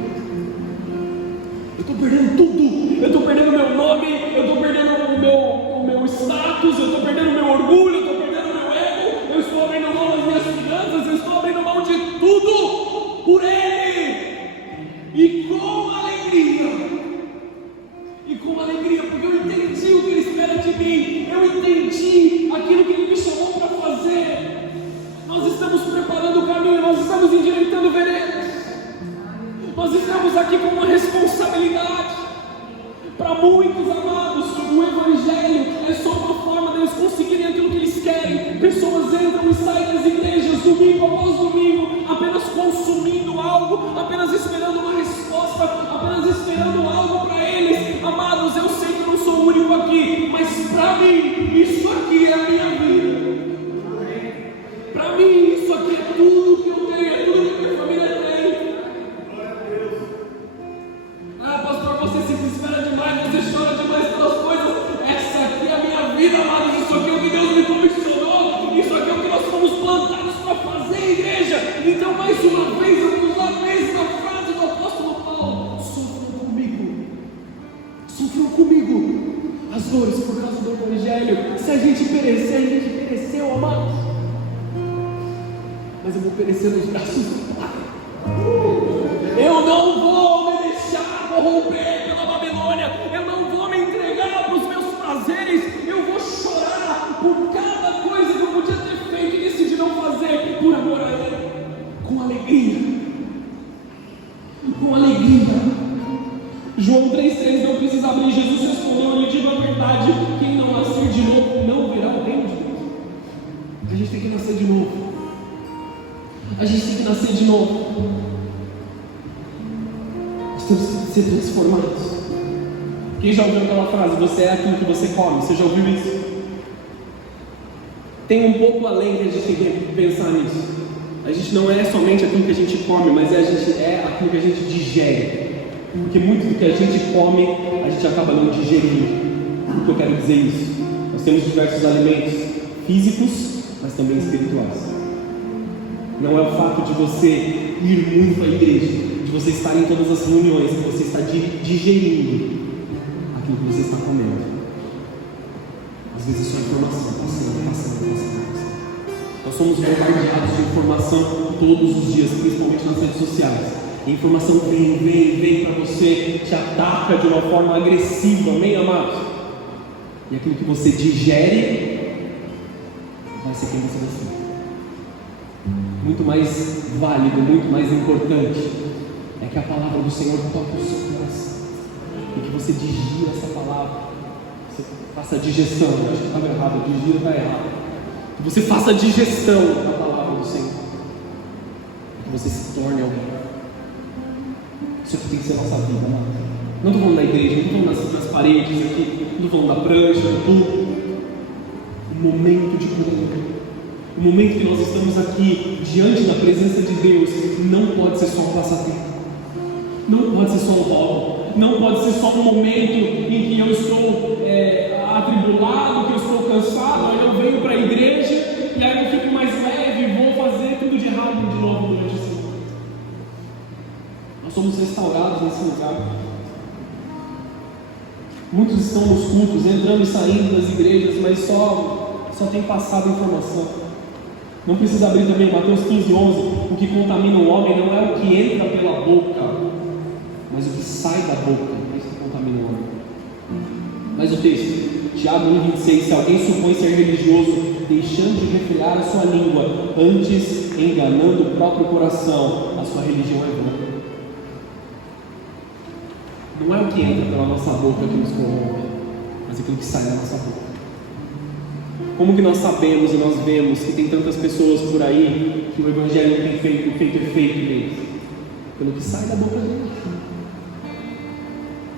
Eu estou perdendo tudo. Eu estou perdendo meu nome, eu estou perdendo o meu status, eu estou perdendo o meu orgulho, eu estou perdendo o meu ego, eu estou abrindo mão das minhas finanças, eu estou abrindo mão de tudo por Ele e com alegria. E com alegria, porque eu entendi o que Ele espera de mim, eu entendi aquilo que Ele me chamou para fazer. Nós estamos preparando o caminho, nós estamos endireitando veredas. Nós estamos aqui com uma responsabilidade. Para muitos, amados, o Evangelho é só uma forma de eles conseguirem aquilo que eles querem. Pessoas entram e saem das igrejas domingo após domingo, apenas consumindo algo, apenas esperando uma resposta, apenas esperando algo para eles. Amados, eu sei que eu não sou o único aqui, mas para mim, isso aqui é a minha vida. Para mim, isso aqui é tudo que eu tenho, é tudo que minha família tem. Ah, pastor, você se desespera demais, você chora demais pelas coisas. Essa aqui é a minha vida, amados. Isso aqui é o que Deus me comissionou. Isso aqui é o que nós fomos plantados para fazer, igreja. Então, mais uma vez, vamos lá, mesma frase do apóstolo Paulo: sofreu comigo as dores por causa do Evangelho. Se a gente perecer, a gente pereceu, amados. Mas eu vou perecer nos braços do Pai. Eu não vou me deixar corromper pela Babilônia. Eu não vou me entregar para os meus prazeres. Eu vou chorar por cada coisa que eu podia ter feito e decidi não fazer por amor a Ele. Com alegria. Com alegria. João 3,3, não precisa abrir. Jesus respondeu: eu lhe digo a verdade, quem não nascer de novo não verá o reino de Deus. A gente tem que nascer de novo. A gente tem que nascer de novo. Nós temos que ser transformados. Quem já ouviu aquela frase: você é aquilo que você come? Você já ouviu isso? Tem um pouco além que a gente tem que pensar nisso. A gente não é somente aquilo que a gente come, mas a gente é aquilo que a gente digere. Porque muito do que a gente come, a gente acaba não digerindo. O que eu quero dizer isso? Nós temos diversos alimentos físicos, mas também espirituais. Não é o fato de você ir muito à igreja, de você estar em todas as reuniões, que você está digerindo aquilo que você está comendo. Às vezes é só informação, passando. Nós somos bombardeados de informação todos os dias, principalmente nas redes sociais. A informação vem para você, te ataca de uma forma agressiva, amém, amados? E aquilo que você digere vai ser quem você vai ser. Muito mais válido, muito mais importante é que a palavra do Senhor toque o seu coração e que você digira essa palavra. Você faça a digestão. Eu acho que estava errado, digiro está errado. Que você faça a digestão da palavra do Senhor, que você se torne alguém. Isso aqui tem que ser a nossa vida, amado. Não estou falando da igreja, não estou falando nas paredes aqui, não estou falando da prancha, do tudo. O momento de cura. O momento que nós estamos aqui diante da presença de Deus não pode ser só um passatempo, não pode ser só um hobby, não pode ser só um momento em que eu estou atribulado, que eu estou cansado, aí eu venho para a igreja e aí eu fico mais leve e vou fazer tudo de errado de novo durante a semana. Nós somos restaurados nesse lugar. Muitos estão nos cultos, entrando e saindo das igrejas, mas só tem passado informação. Não precisa abrir também Mateus 15:11. O que contamina o homem não é o que entra pela boca, mas o que sai da boca, isso que contamina o homem. Mas o texto, Tiago 1,26, se alguém supõe ser religioso, deixando de refrear a sua língua, antes enganando o próprio coração, a sua religião é vã. Não é o que entra pela nossa boca que nos corrompe, mas aquilo que sai da nossa boca. Como que nós sabemos e nós vemos que tem tantas pessoas por aí que o Evangelho não tem feito efeito neles? Pelo que sai da boca deles,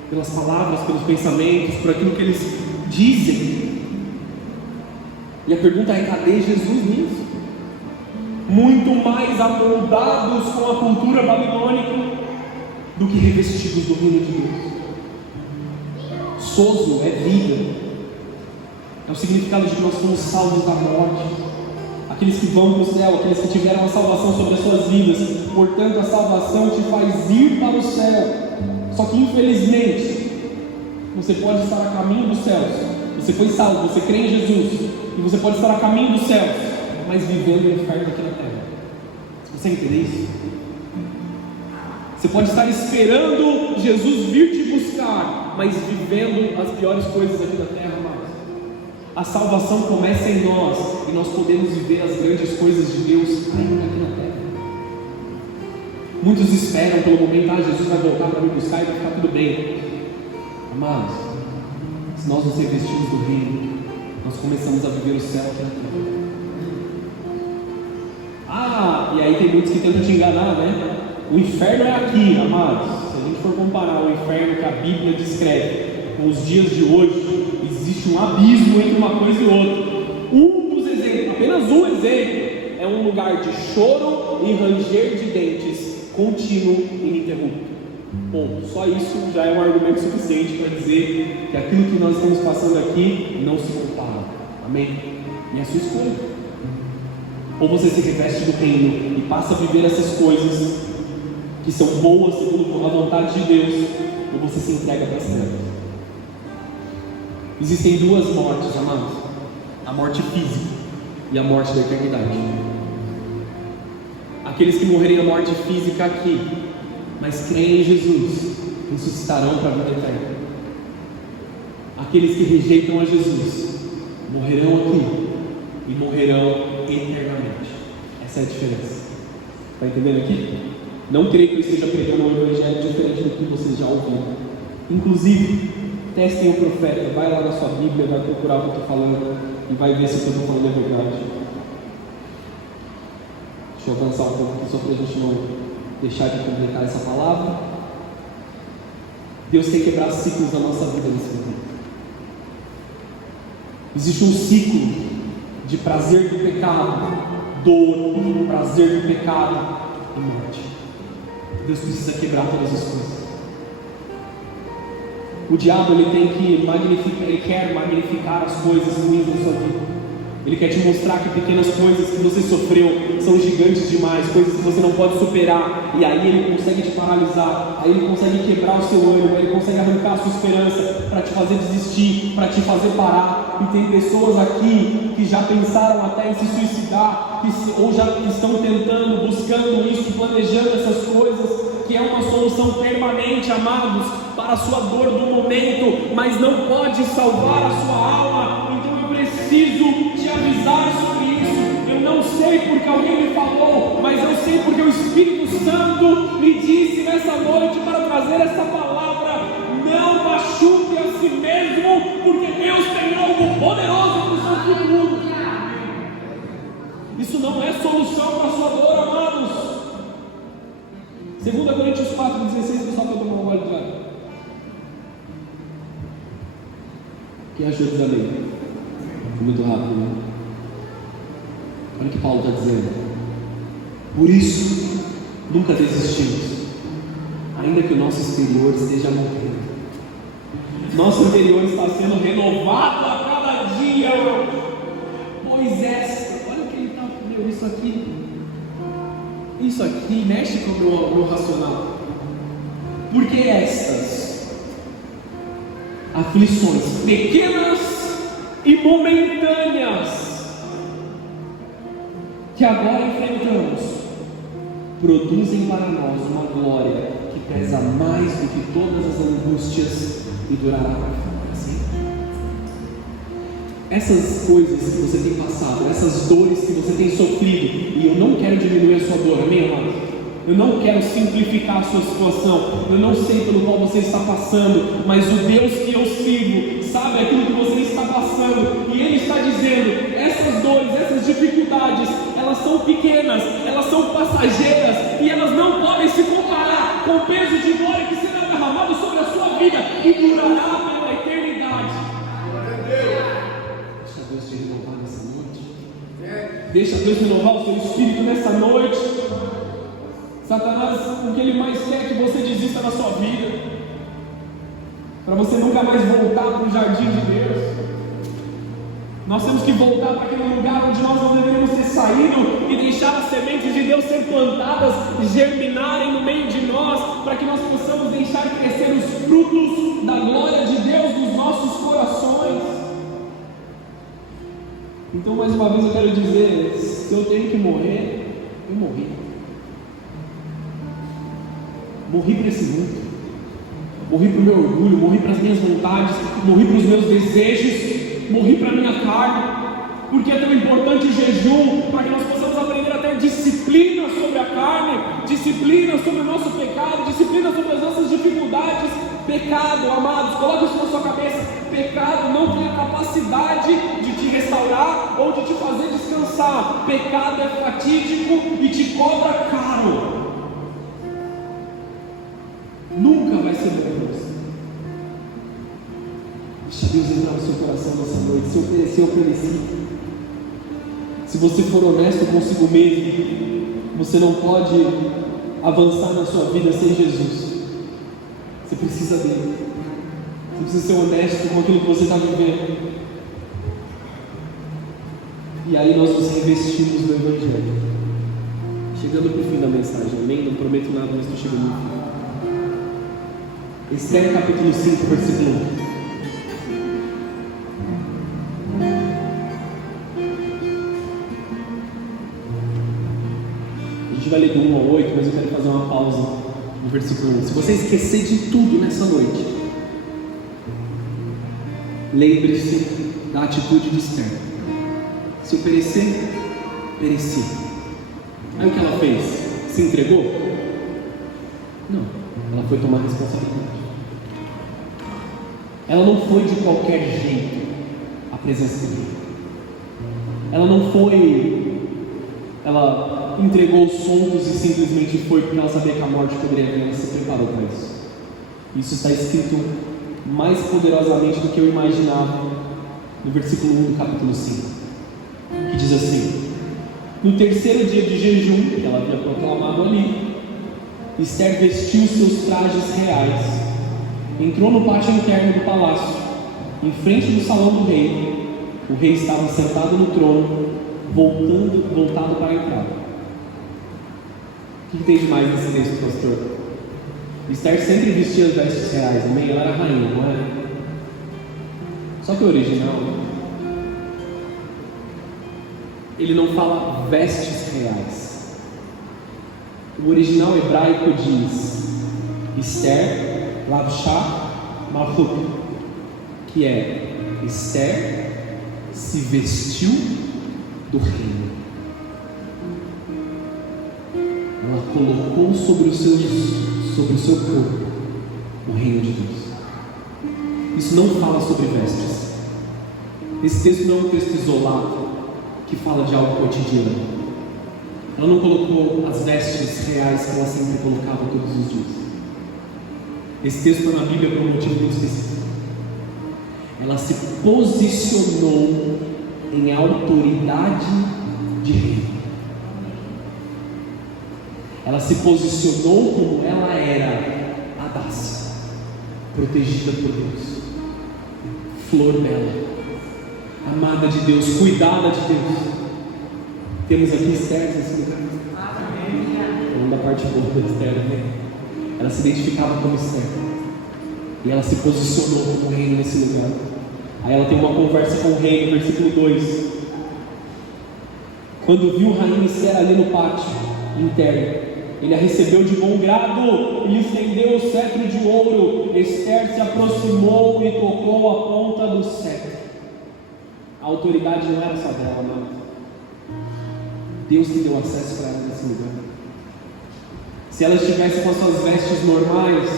pelas palavras, pelos pensamentos, por aquilo que eles dizem. E a pergunta é: cadê Jesus nisso? Muito mais amoldados com a cultura babilônica do que revestidos do reino de Deus. Sozo é vida, é o significado de que nós fomos salvos da morte, aqueles que vão para o céu, aqueles que tiveram a salvação sobre as suas vidas. Portanto, a salvação te faz ir para o céu. Só que infelizmente você pode estar a caminho dos céus, você foi salvo, você crê em Jesus, e você pode estar a caminho dos céus, mas vivendo o inferno aqui na terra. Você entende isso? Você pode estar esperando Jesus vir te buscar, mas vivendo as piores coisas aqui na terra, amados. A salvação começa em nós, e nós podemos viver as grandes coisas de Deus ainda aqui na terra. Muitos esperam pelo momento: Jesus vai voltar para me buscar e vai ficar tudo bem. Amados, se nós nos revestimos do reino, nós começamos a viver o céu aqui na terra. E aí tem muitos que tentam te enganar, né? O inferno é aqui, amados. Se a gente for comparar o inferno que a Bíblia descreve com os dias de hoje, existe um abismo entre uma coisa e outra. Um dos exemplos, apenas um exemplo, é um lugar de choro e ranger de dentes contínuo e ininterrupto. Ponto. Só isso já é um argumento suficiente para dizer que aquilo que nós estamos passando aqui não se compara. Amém? E é a sua escolha. Ou você se reveste do reino e passa a viver essas coisas que são boas segundo a vontade de Deus, ou você se entrega para as trevas. Existem duas mortes, amados: a morte física e a morte da eternidade. Aqueles que morrerem a morte física aqui, mas creem em Jesus, ressuscitarão para a vida eterna. Aqueles que rejeitam a Jesus morrerão aqui e morrerão eternamente. Essa é a diferença. Está entendendo aqui? Não creio que eu esteja pregando um evangelho diferente do que vocês já ouviram. Inclusive, testem o profeta. Vai lá na sua Bíblia, vai procurar o que eu estou falando e vai ver se o que eu estou falando é verdade. Deixa eu avançar um pouco aqui só para a gente não deixar de completar essa palavra. Deus tem que quebrar ciclos na nossa vida nesse momento. Existe um ciclo de prazer do pecado, dor, prazer do pecado e morte. Deus precisa quebrar todas as coisas. O diabo ele quer magnificar as coisas ruins da sua vida. Ele quer te mostrar que pequenas coisas que você sofreu são gigantes demais, coisas que você não pode superar, e aí ele consegue te paralisar, aí ele consegue quebrar o seu ânimo, ele consegue arrancar a sua esperança para te fazer desistir, para te fazer parar. E tem pessoas aqui que já pensaram até em se suicidar, ou já estão tentando, buscando isso, planejando essas coisas, que é uma solução permanente, amados, para a sua dor do momento, mas não pode salvar a sua alma. Então eu preciso te avisar sobre isso. Eu não sei porque alguém me falou, mas eu sei porque o Espírito Santo me disse nessa noite para trazer essa palavra. Não machuque a si mesmo, porque Deus tem algo poderoso para o seu futuro. Isso não é solução para a sua dor, amados. 2 Coríntios 4,16, pessoal, que eu tomar uma olhada. Quem achou que amém? Foi muito rápido, né? Olha o que Paulo está dizendo. Por isso, nunca desistimos, ainda que o nosso exterior esteja morrendo. Nosso interior está sendo renovado a cada dia. Pois olha o que ele está falando. Isso aqui mexe com o meu racional. Porque estas aflições pequenas e momentâneas que agora enfrentamos produzem para nós uma glória que que pesa mais do que todas as angústias e durará para sempre. Essas coisas que você tem passado, essas dores que você tem sofrido, e eu não quero diminuir a sua dor, amém, amado? Eu não quero simplificar a sua situação. Eu não sei pelo qual você está passando, mas o Deus que eu sirvo sabe aquilo que você está passando, e Ele está dizendo: essas dores, essas dificuldades, elas são pequenas, elas são passageiras, e elas não podem se comparar com o peso de glória que será derramado sobre a sua vida e durará pela eternidade. Deixa Deus te renovar nessa noite. Deixa Deus renovar o seu espírito nessa noite. Satanás, o que ele mais quer é que você desista da sua vida, para você nunca mais voltar para o jardim de Deus. Nós temos que voltar para aquele lugar onde nós não deveríamos ter saído e deixar as sementes de Deus ser plantadas, germinarem no meio de nós, para que nós possamos deixar crescer os frutos da glória de Deus nos nossos corações. Então, mais uma vez eu quero dizer, se eu tenho que morrer, eu morri. Morri para esse mundo, morri para o meu orgulho, morri para as minhas vontades, morri para os meus desejos, morri para a minha carne. Porque é tão importante o jejum, para que nós possamos aprender a ter disciplina sobre a carne, disciplina sobre o nosso pecado, disciplina sobre as nossas dificuldades. Pecado, amados, coloque isso na sua cabeça: pecado não tem a capacidade de te restaurar ou de te fazer descansar. Pecado é fatídico e te cobra caro. Nunca vai ser bom para você. Deixa Deus entrar no seu coração nessa noite. Se oferecer, ofereci. Se você for honesto consigo mesmo, você não pode avançar na sua vida sem Jesus. Você precisa dele. Você precisa ser honesto com aquilo que você está vivendo. E aí nós nos revestimos do Evangelho. Chegando para o fim da mensagem, amém? Não prometo nada, mas estou chegando no fim. Esther capítulo 5, versículo 1. A gente vai ler do 1 ao 8, mas eu quero fazer uma pausa no versículo 1. Se você esquecer de tudo nessa noite, lembre-se da atitude de Esther. Se eu perecer, pereci. Aí o que ela fez? Se entregou? Não, ela foi tomar responsabilidade. Ela não foi de qualquer jeito à presença de Deus. Ela não foi, ela entregou os sonhos e simplesmente foi porque ela sabia que a morte poderia vir. Ela se preparou para isso. Isso está escrito mais poderosamente do que eu imaginava no versículo 1 do capítulo 5, que diz assim: no terceiro dia de jejum que ela havia proclamado ali, Esther vestiu seus trajes reais, entrou no pátio interno do palácio, em frente do salão do rei. O rei estava sentado no trono, voltado para a entrada. O que tem de mais nesse texto, pastor? Esther sempre vestia as vestes reais, amém? Ela era rainha, não é? Só que o original, ele não fala vestes reais. O original hebraico diz Esther Lavshah Malchut, que é Esther se vestiu do reino. Ela colocou sobre o seu corpo o reino de Deus. Isso não fala sobre vestes. Esse texto não é um texto isolado que fala de algo cotidiano. Ela não colocou as vestes reais que ela sempre colocava todos os dias. Esse texto está na Bíblia por um motivo muito específico. Ela se posicionou em autoridade de rei. Ela se posicionou como ela era Hadassa, protegida por Deus, flor dela, amada de Deus, cuidada de Deus. Temos aqui Esther nesse lugar. Falando da parte boa da Esther, né? Ela se identificava como Esther e ela se posicionou como reino nesse lugar. Aí ela tem uma conversa com o rei no versículo 2. Quando viu o rainha Esther ali no pátio interno, Ele a recebeu de bom grado e lhe estendeu o cetro de ouro. Esther se aproximou e tocou a ponta do cetro. A autoridade não era só dela, não. Deus que deu acesso para ela nesse lugar. Se ela estivesse com as suas vestes normais,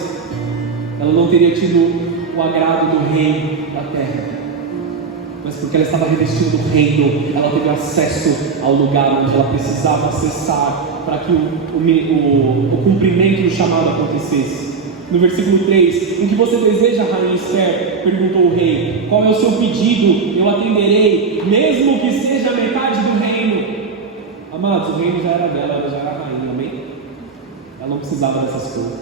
ela não teria tido o agrado do rei da terra. Mas porque ela estava revestindo o reino, ela teve acesso ao lugar onde ela precisava acessar para que o cumprimento do chamado acontecesse. No versículo 3, o que você deseja, rainha Esther? Perguntou o rei. Qual é o seu pedido? Eu atenderei, mesmo que seja metade do reino. Amados, o reino já era dela, ela já era rainha, amém? Ela não precisava dessas coisas.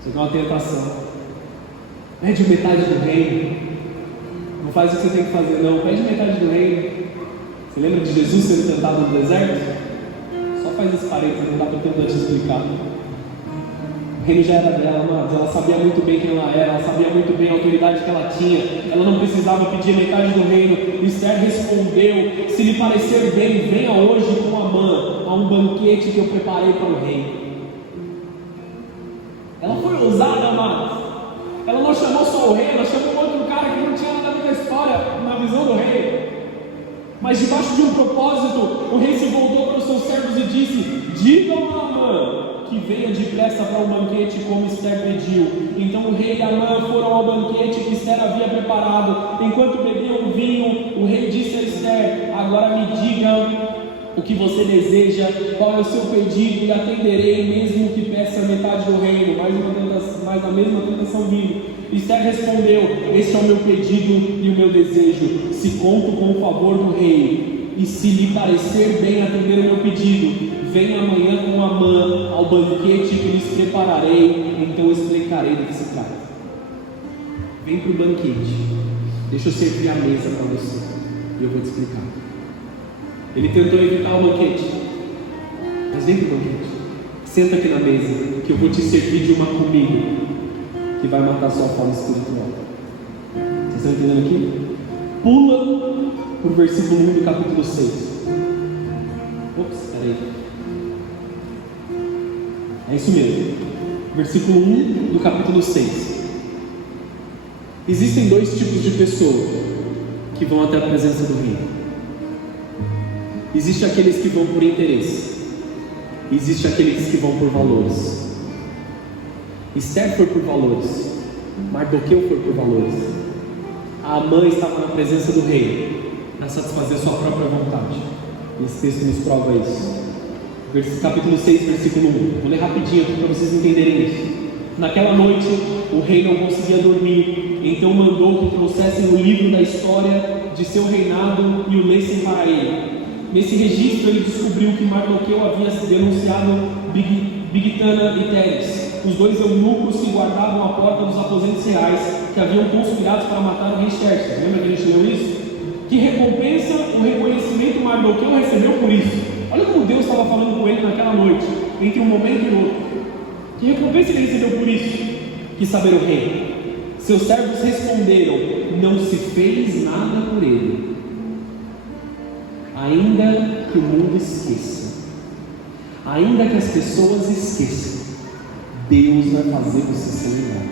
Isso aqui é uma tentação. Pede metade do reino. Não faz o que você tem que fazer, não. Pede metade do reino. Você lembra de Jesus sendo tentado no deserto? Só faz esse parênteses, não dá para tentar te explicar. O reino já era dela, amados. Ela sabia muito bem quem ela era, ela sabia muito bem a autoridade que ela tinha. Ela não precisava pedir metade do reino. Esther respondeu: se lhe parecer bem, venha hoje com Amã a um banquete que eu preparei para o rei. Ela foi ousada, amados. Ela não chamou só o rei, ela chamou outro cara que não tinha nada a ver com a história, na visão do rei. Mas debaixo de um propósito, o rei se voltou para os seus servos e disse: digam a Amã que venha depressa para o banquete como Esther pediu. Então o rei e Amã foram ao banquete que Esther havia preparado. Enquanto bebiam o vinho, o rei disse a Esther: agora me diga o que você deseja, qual é o seu pedido, e atenderei, mesmo que peça metade do reino. Mais a mesma tentação vindo. Esther respondeu: este é o meu pedido e o meu desejo. Se conto com o favor do rei, e se lhe parecer bem atender o meu pedido, venha amanhã com Amã ao banquete que lhes prepararei, então explicarei do que se trata. Vem para o banquete, deixa eu servir a mesa para você, e eu vou te explicar. Ele tentou evitar o banquete, mas vem para o banquete, senta aqui na mesa, que eu vou te servir de uma comida que vai matar sua fome espiritual. Vocês estão entendendo aqui? Pula para o versículo 1 do capítulo 6. Ops, espera aí. É isso mesmo. Versículo 1 do capítulo 6. Existem dois tipos de pessoas que vão até a presença do rei. Existem aqueles que vão por interesse. Existem aqueles que vão por valores. Esther foi por valores. Mardoqueu foi por valores. A Amã estava na presença do rei para satisfazer sua própria vontade. Esse texto nos prova isso. Capítulo 6, versículo 1. Vou ler rapidinho aqui para vocês entenderem isso. Naquela noite, o rei não conseguia dormir, então mandou que trouxessem o livro da história de seu reinado e o lessem para ele. Nesse registro, ele descobriu que Mardoqueu havia denunciado Bigtana e Teres, os dois eunucos que guardavam a porta dos aposentos reais, que haviam conspirado para matar o rei Xerxes. Lembra que a gente leu isso? Que recompensa o reconhecimento Mardoqueu recebeu por isso? Olha como Deus estava falando com ele naquela noite, entre um momento e outro. Que recompensa ele recebeu por isso? Quis saber o rei. Seus servos responderam: não se fez nada por ele. Ainda que o mundo esqueça, ainda que as pessoas esqueçam, Deus vai fazer você se lembrar.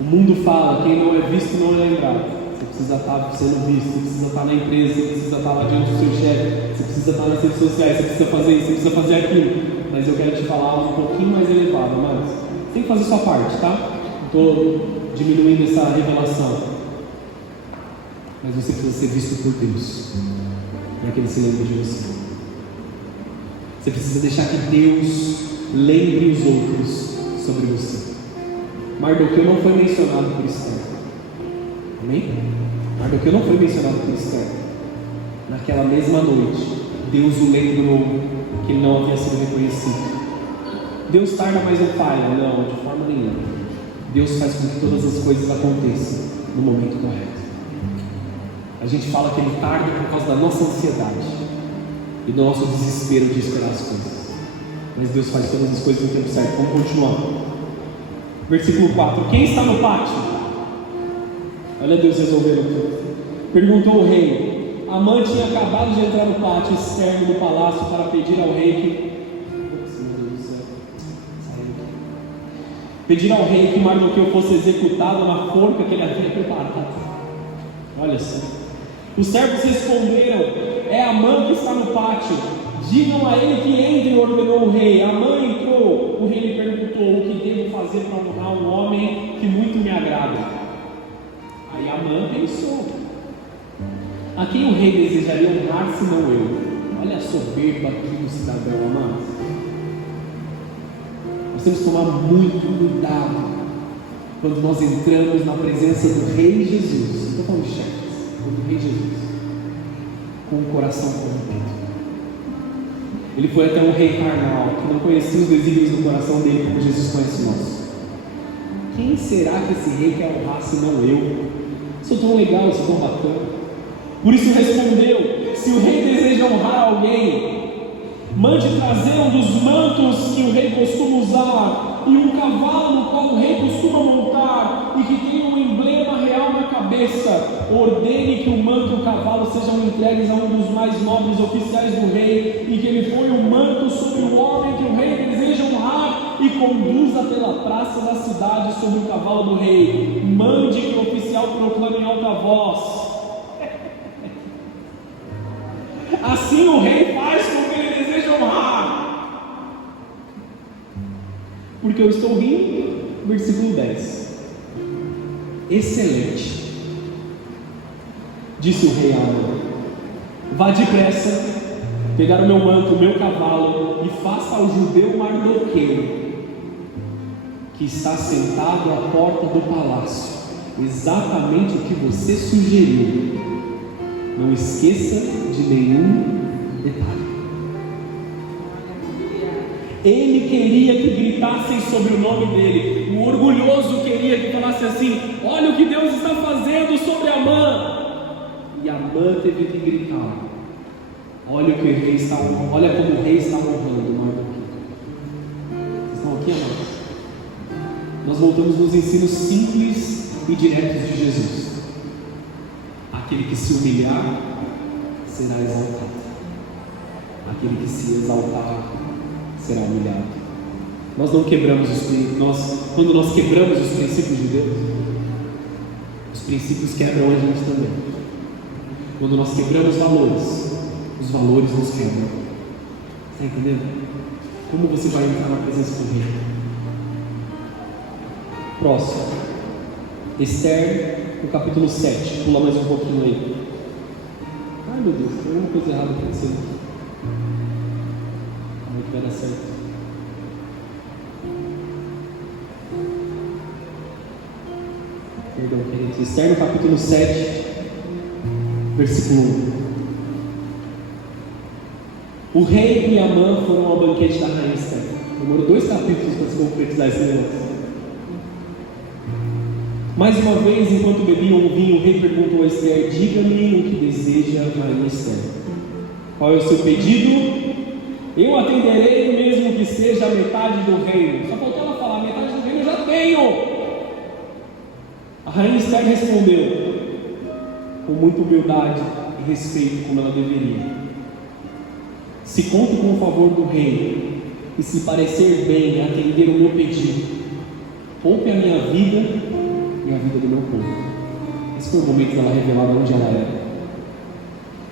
O mundo fala: quem não é visto não é lembrado. Você precisa estar sendo visto, você precisa estar na empresa, você precisa estar lá diante do seu chefe, você precisa estar nas redes sociais, você precisa fazer isso, você precisa fazer aquilo. Mas eu quero te falar algo um pouquinho mais elevado, mas você tem que fazer a sua parte, tá? Estou diminuindo essa revelação. Mas você precisa ser visto por Deus, para que Ele se lembre de você. Você precisa deixar que Deus lembre os outros sobre você. Mardoqueu não foi mencionado por Esther. Amém? Mardoqueu não foi mencionado por Esther. Naquela mesma noite, Deus o lembrou que ele não havia sido reconhecido. Deus tarda, mas não falha. Não, de forma nenhuma. Deus faz com que todas as coisas aconteçam no momento correto. A gente fala que Ele tarda por causa da nossa ansiedade e do nosso desespero de esperar as coisas. Mas Deus faz todas as coisas no tempo certo. Vamos continuar. Versículo 4. Quem está no pátio? Olha Deus resolvendo tudo. Perguntou o rei: Amã tinha acabado de entrar no pátio externo do palácio para pedir ao rei que Mardoqueu fosse executado na forca que ele havia preparado. Olha só. Os servos responderam: é Amã que está no pátio. Digam a ele que entre, ordenou o rei. Amã entrou. O rei lhe perguntou: o que devo fazer para honrar um homem que muito me agrada? Aí Amã pensou: a quem o rei desejaria honrar senão eu? Olha a soberba aqui do cidadão, amados. Nós temos que tomar muito cuidado quando nós entramos na presença do Rei Jesus. Estou falando de chefes, do Rei Jesus, com o coração corrompido. Ele foi até um rei carnal, que não conhecia os desígnios do coração dele, como Jesus conhece o nosso. Quem será que esse rei quer honrar senão eu? Sou tão legal, sou tão bacana. Por isso respondeu: se o rei deseja honrar alguém, mande trazer um dos mantos que o rei costuma usar, e um cavalo no qual o rei costuma montar, e que tenha um emblema real na cabeça. Ordene que o manto e o cavalo sejam entregues a um dos mais nobres oficiais do rei, e que ele ponha o manto sobre o homem que o rei deseja honrar, e conduza pela praça da cidade sobre o cavalo do rei. Mande que o oficial proclame em alta voz: assim o rei faz com que ele deseja honrar. Porque eu estou rindo. Versículo 10. Excelente, disse o rei a Amã: vá depressa pegar o meu manto, o meu cavalo, e faça ao judeu Mardoqueu, que está sentado à porta do palácio, exatamente o que você sugeriu. Não esqueça de nenhum detalhe. Ele queria que gritassem sobre o nome dele. O orgulhoso queria que falasse assim: olha o que Deus está fazendo sobre Amã. E Amã teve que gritar: olha o que o rei está honrando, olha como o rei está honrando Mardoqueu. Vocês estão aqui, amados? Nós voltamos nos ensinos simples e diretos de Jesus. Aquele que se humilhar será exaltado. Aquele que se exaltar será humilhado. Nós não quebramos os princípios. Quando nós quebramos os princípios de Deus, os princípios quebram a gente também. Quando nós quebramos valores, os valores nos quebram. Está entendendo? Como você vai entrar na presença do rei? Próximo, Esther, no capítulo 7. Pula mais um pouquinho aí. Ai meu Deus, tem alguma coisa errada acontecendo aqui. Como é que vai dar certo? Perdão, queridos. Esther, no capítulo 7, versículo 1. O rei e Amã foram ao banquete da rainha Esther. Demorou 2 capítulos para se concretizar esse negócio. Mais uma vez, enquanto bebiam o vinho, o rei perguntou a Esther: diga-me o que deseja a rainha Esther. Qual é o seu pedido? Eu atenderei, mesmo que seja a metade do reino. Só faltou ela falar: metade do reino eu já tenho. A rainha Esther respondeu com muita humildade e respeito, como ela deveria: se conto com o favor do rei e se parecer bem atender o meu pedido, poupe a minha vida e a vida do meu povo. Esse foi o momento dela revelar de onde ela era.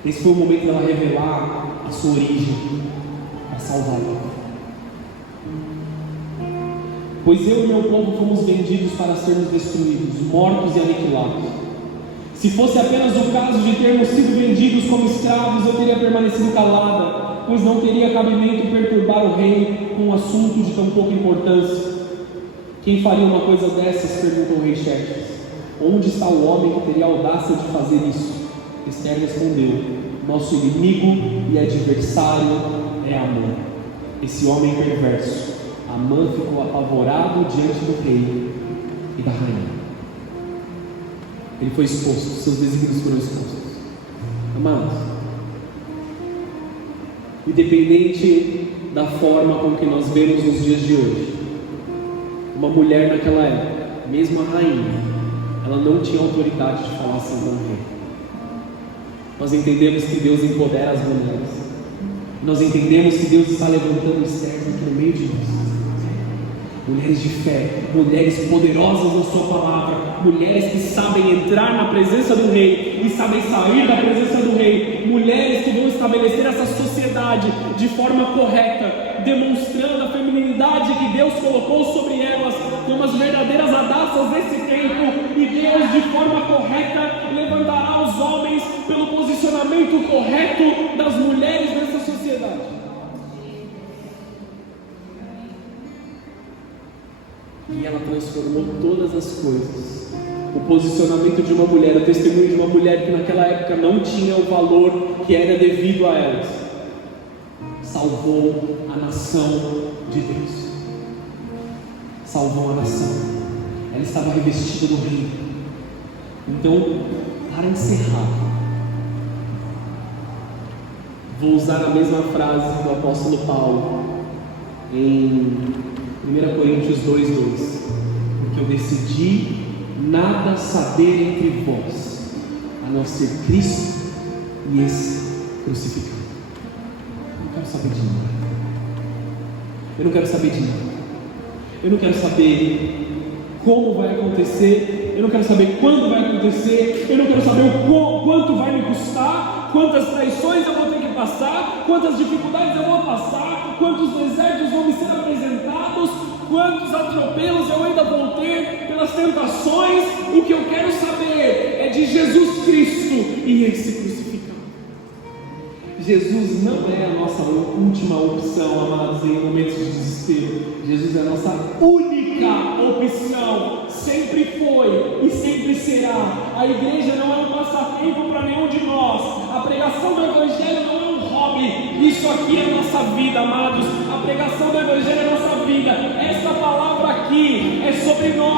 Esse foi o momento dela revelar a sua origem, a salvador. Pois eu e meu povo fomos vendidos para sermos destruídos, mortos e aniquilados. Se fosse apenas o caso de termos sido vendidos como escravos, eu teria permanecido calada, pois não teria cabimento perturbar o rei com um assunto de tão pouca importância. Quem faria uma coisa dessas? Perguntou o rei Xerxes. Onde está o homem que teria a audácia de fazer isso? Esther respondeu: nosso inimigo e adversário é Amã, esse homem perverso. Amã ficou apavorado diante do rei e da rainha. Ele foi exposto, seus desígnios foram expostos. Amados, independente da forma com que nós vemos nos dias de hoje, uma mulher naquela época, mesmo a rainha, ela não tinha autoridade de falar assim com o rei. Nós entendemos que Deus empodera as mulheres. Nós entendemos que Deus está levantando externos aqui no meio de nós. Mulheres de fé, mulheres poderosas na sua palavra, mulheres que sabem entrar na presença do Rei e sabem sair da presença do Rei, mulheres que vão estabelecer essa sociedade de forma correta, demonstrando a feminilidade que Deus colocou sobre elas como as verdadeiras hadassas desse tempo, e Deus de forma correta levantará os homens pelo posicionamento correto das mulheres nessa sociedade. E ela transformou todas as coisas. O posicionamento de uma mulher, o testemunho de uma mulher que naquela época não tinha o valor que era devido a elas, salvou a nação de Deus. Salvou a nação. Ela estava revestida do reino. Então, para encerrar, vou usar a mesma frase do apóstolo Paulo em 1 Coríntios 2:2, porque eu decidi nada saber entre vós, a não ser Cristo e esse crucificado. Eu não quero saber de nada. Eu não quero saber de nada. Eu não quero saber como vai acontecer. Eu não quero saber quando vai acontecer. Eu não quero saber o quanto vai me custar, quantas traições eu vou ter que passar, quantas dificuldades eu vou passar, quantos desertos vão me ser apresentados, quantos atropelos eu ainda vou ter pelas tentações. O que eu quero saber é de Jesus Cristo e esse crucificado. Jesus não é a nossa última opção, amados, em momentos de desespero. Jesus é a nossa única opção, sempre foi e sempre será. A igreja não é um passatempo para nenhum de nós. A pregação do Evangelho não é um hobby. Isso aqui é a nossa vida, amados. A pregação do Evangelho é a nossa vida. Esta palavra aqui é sobre nós.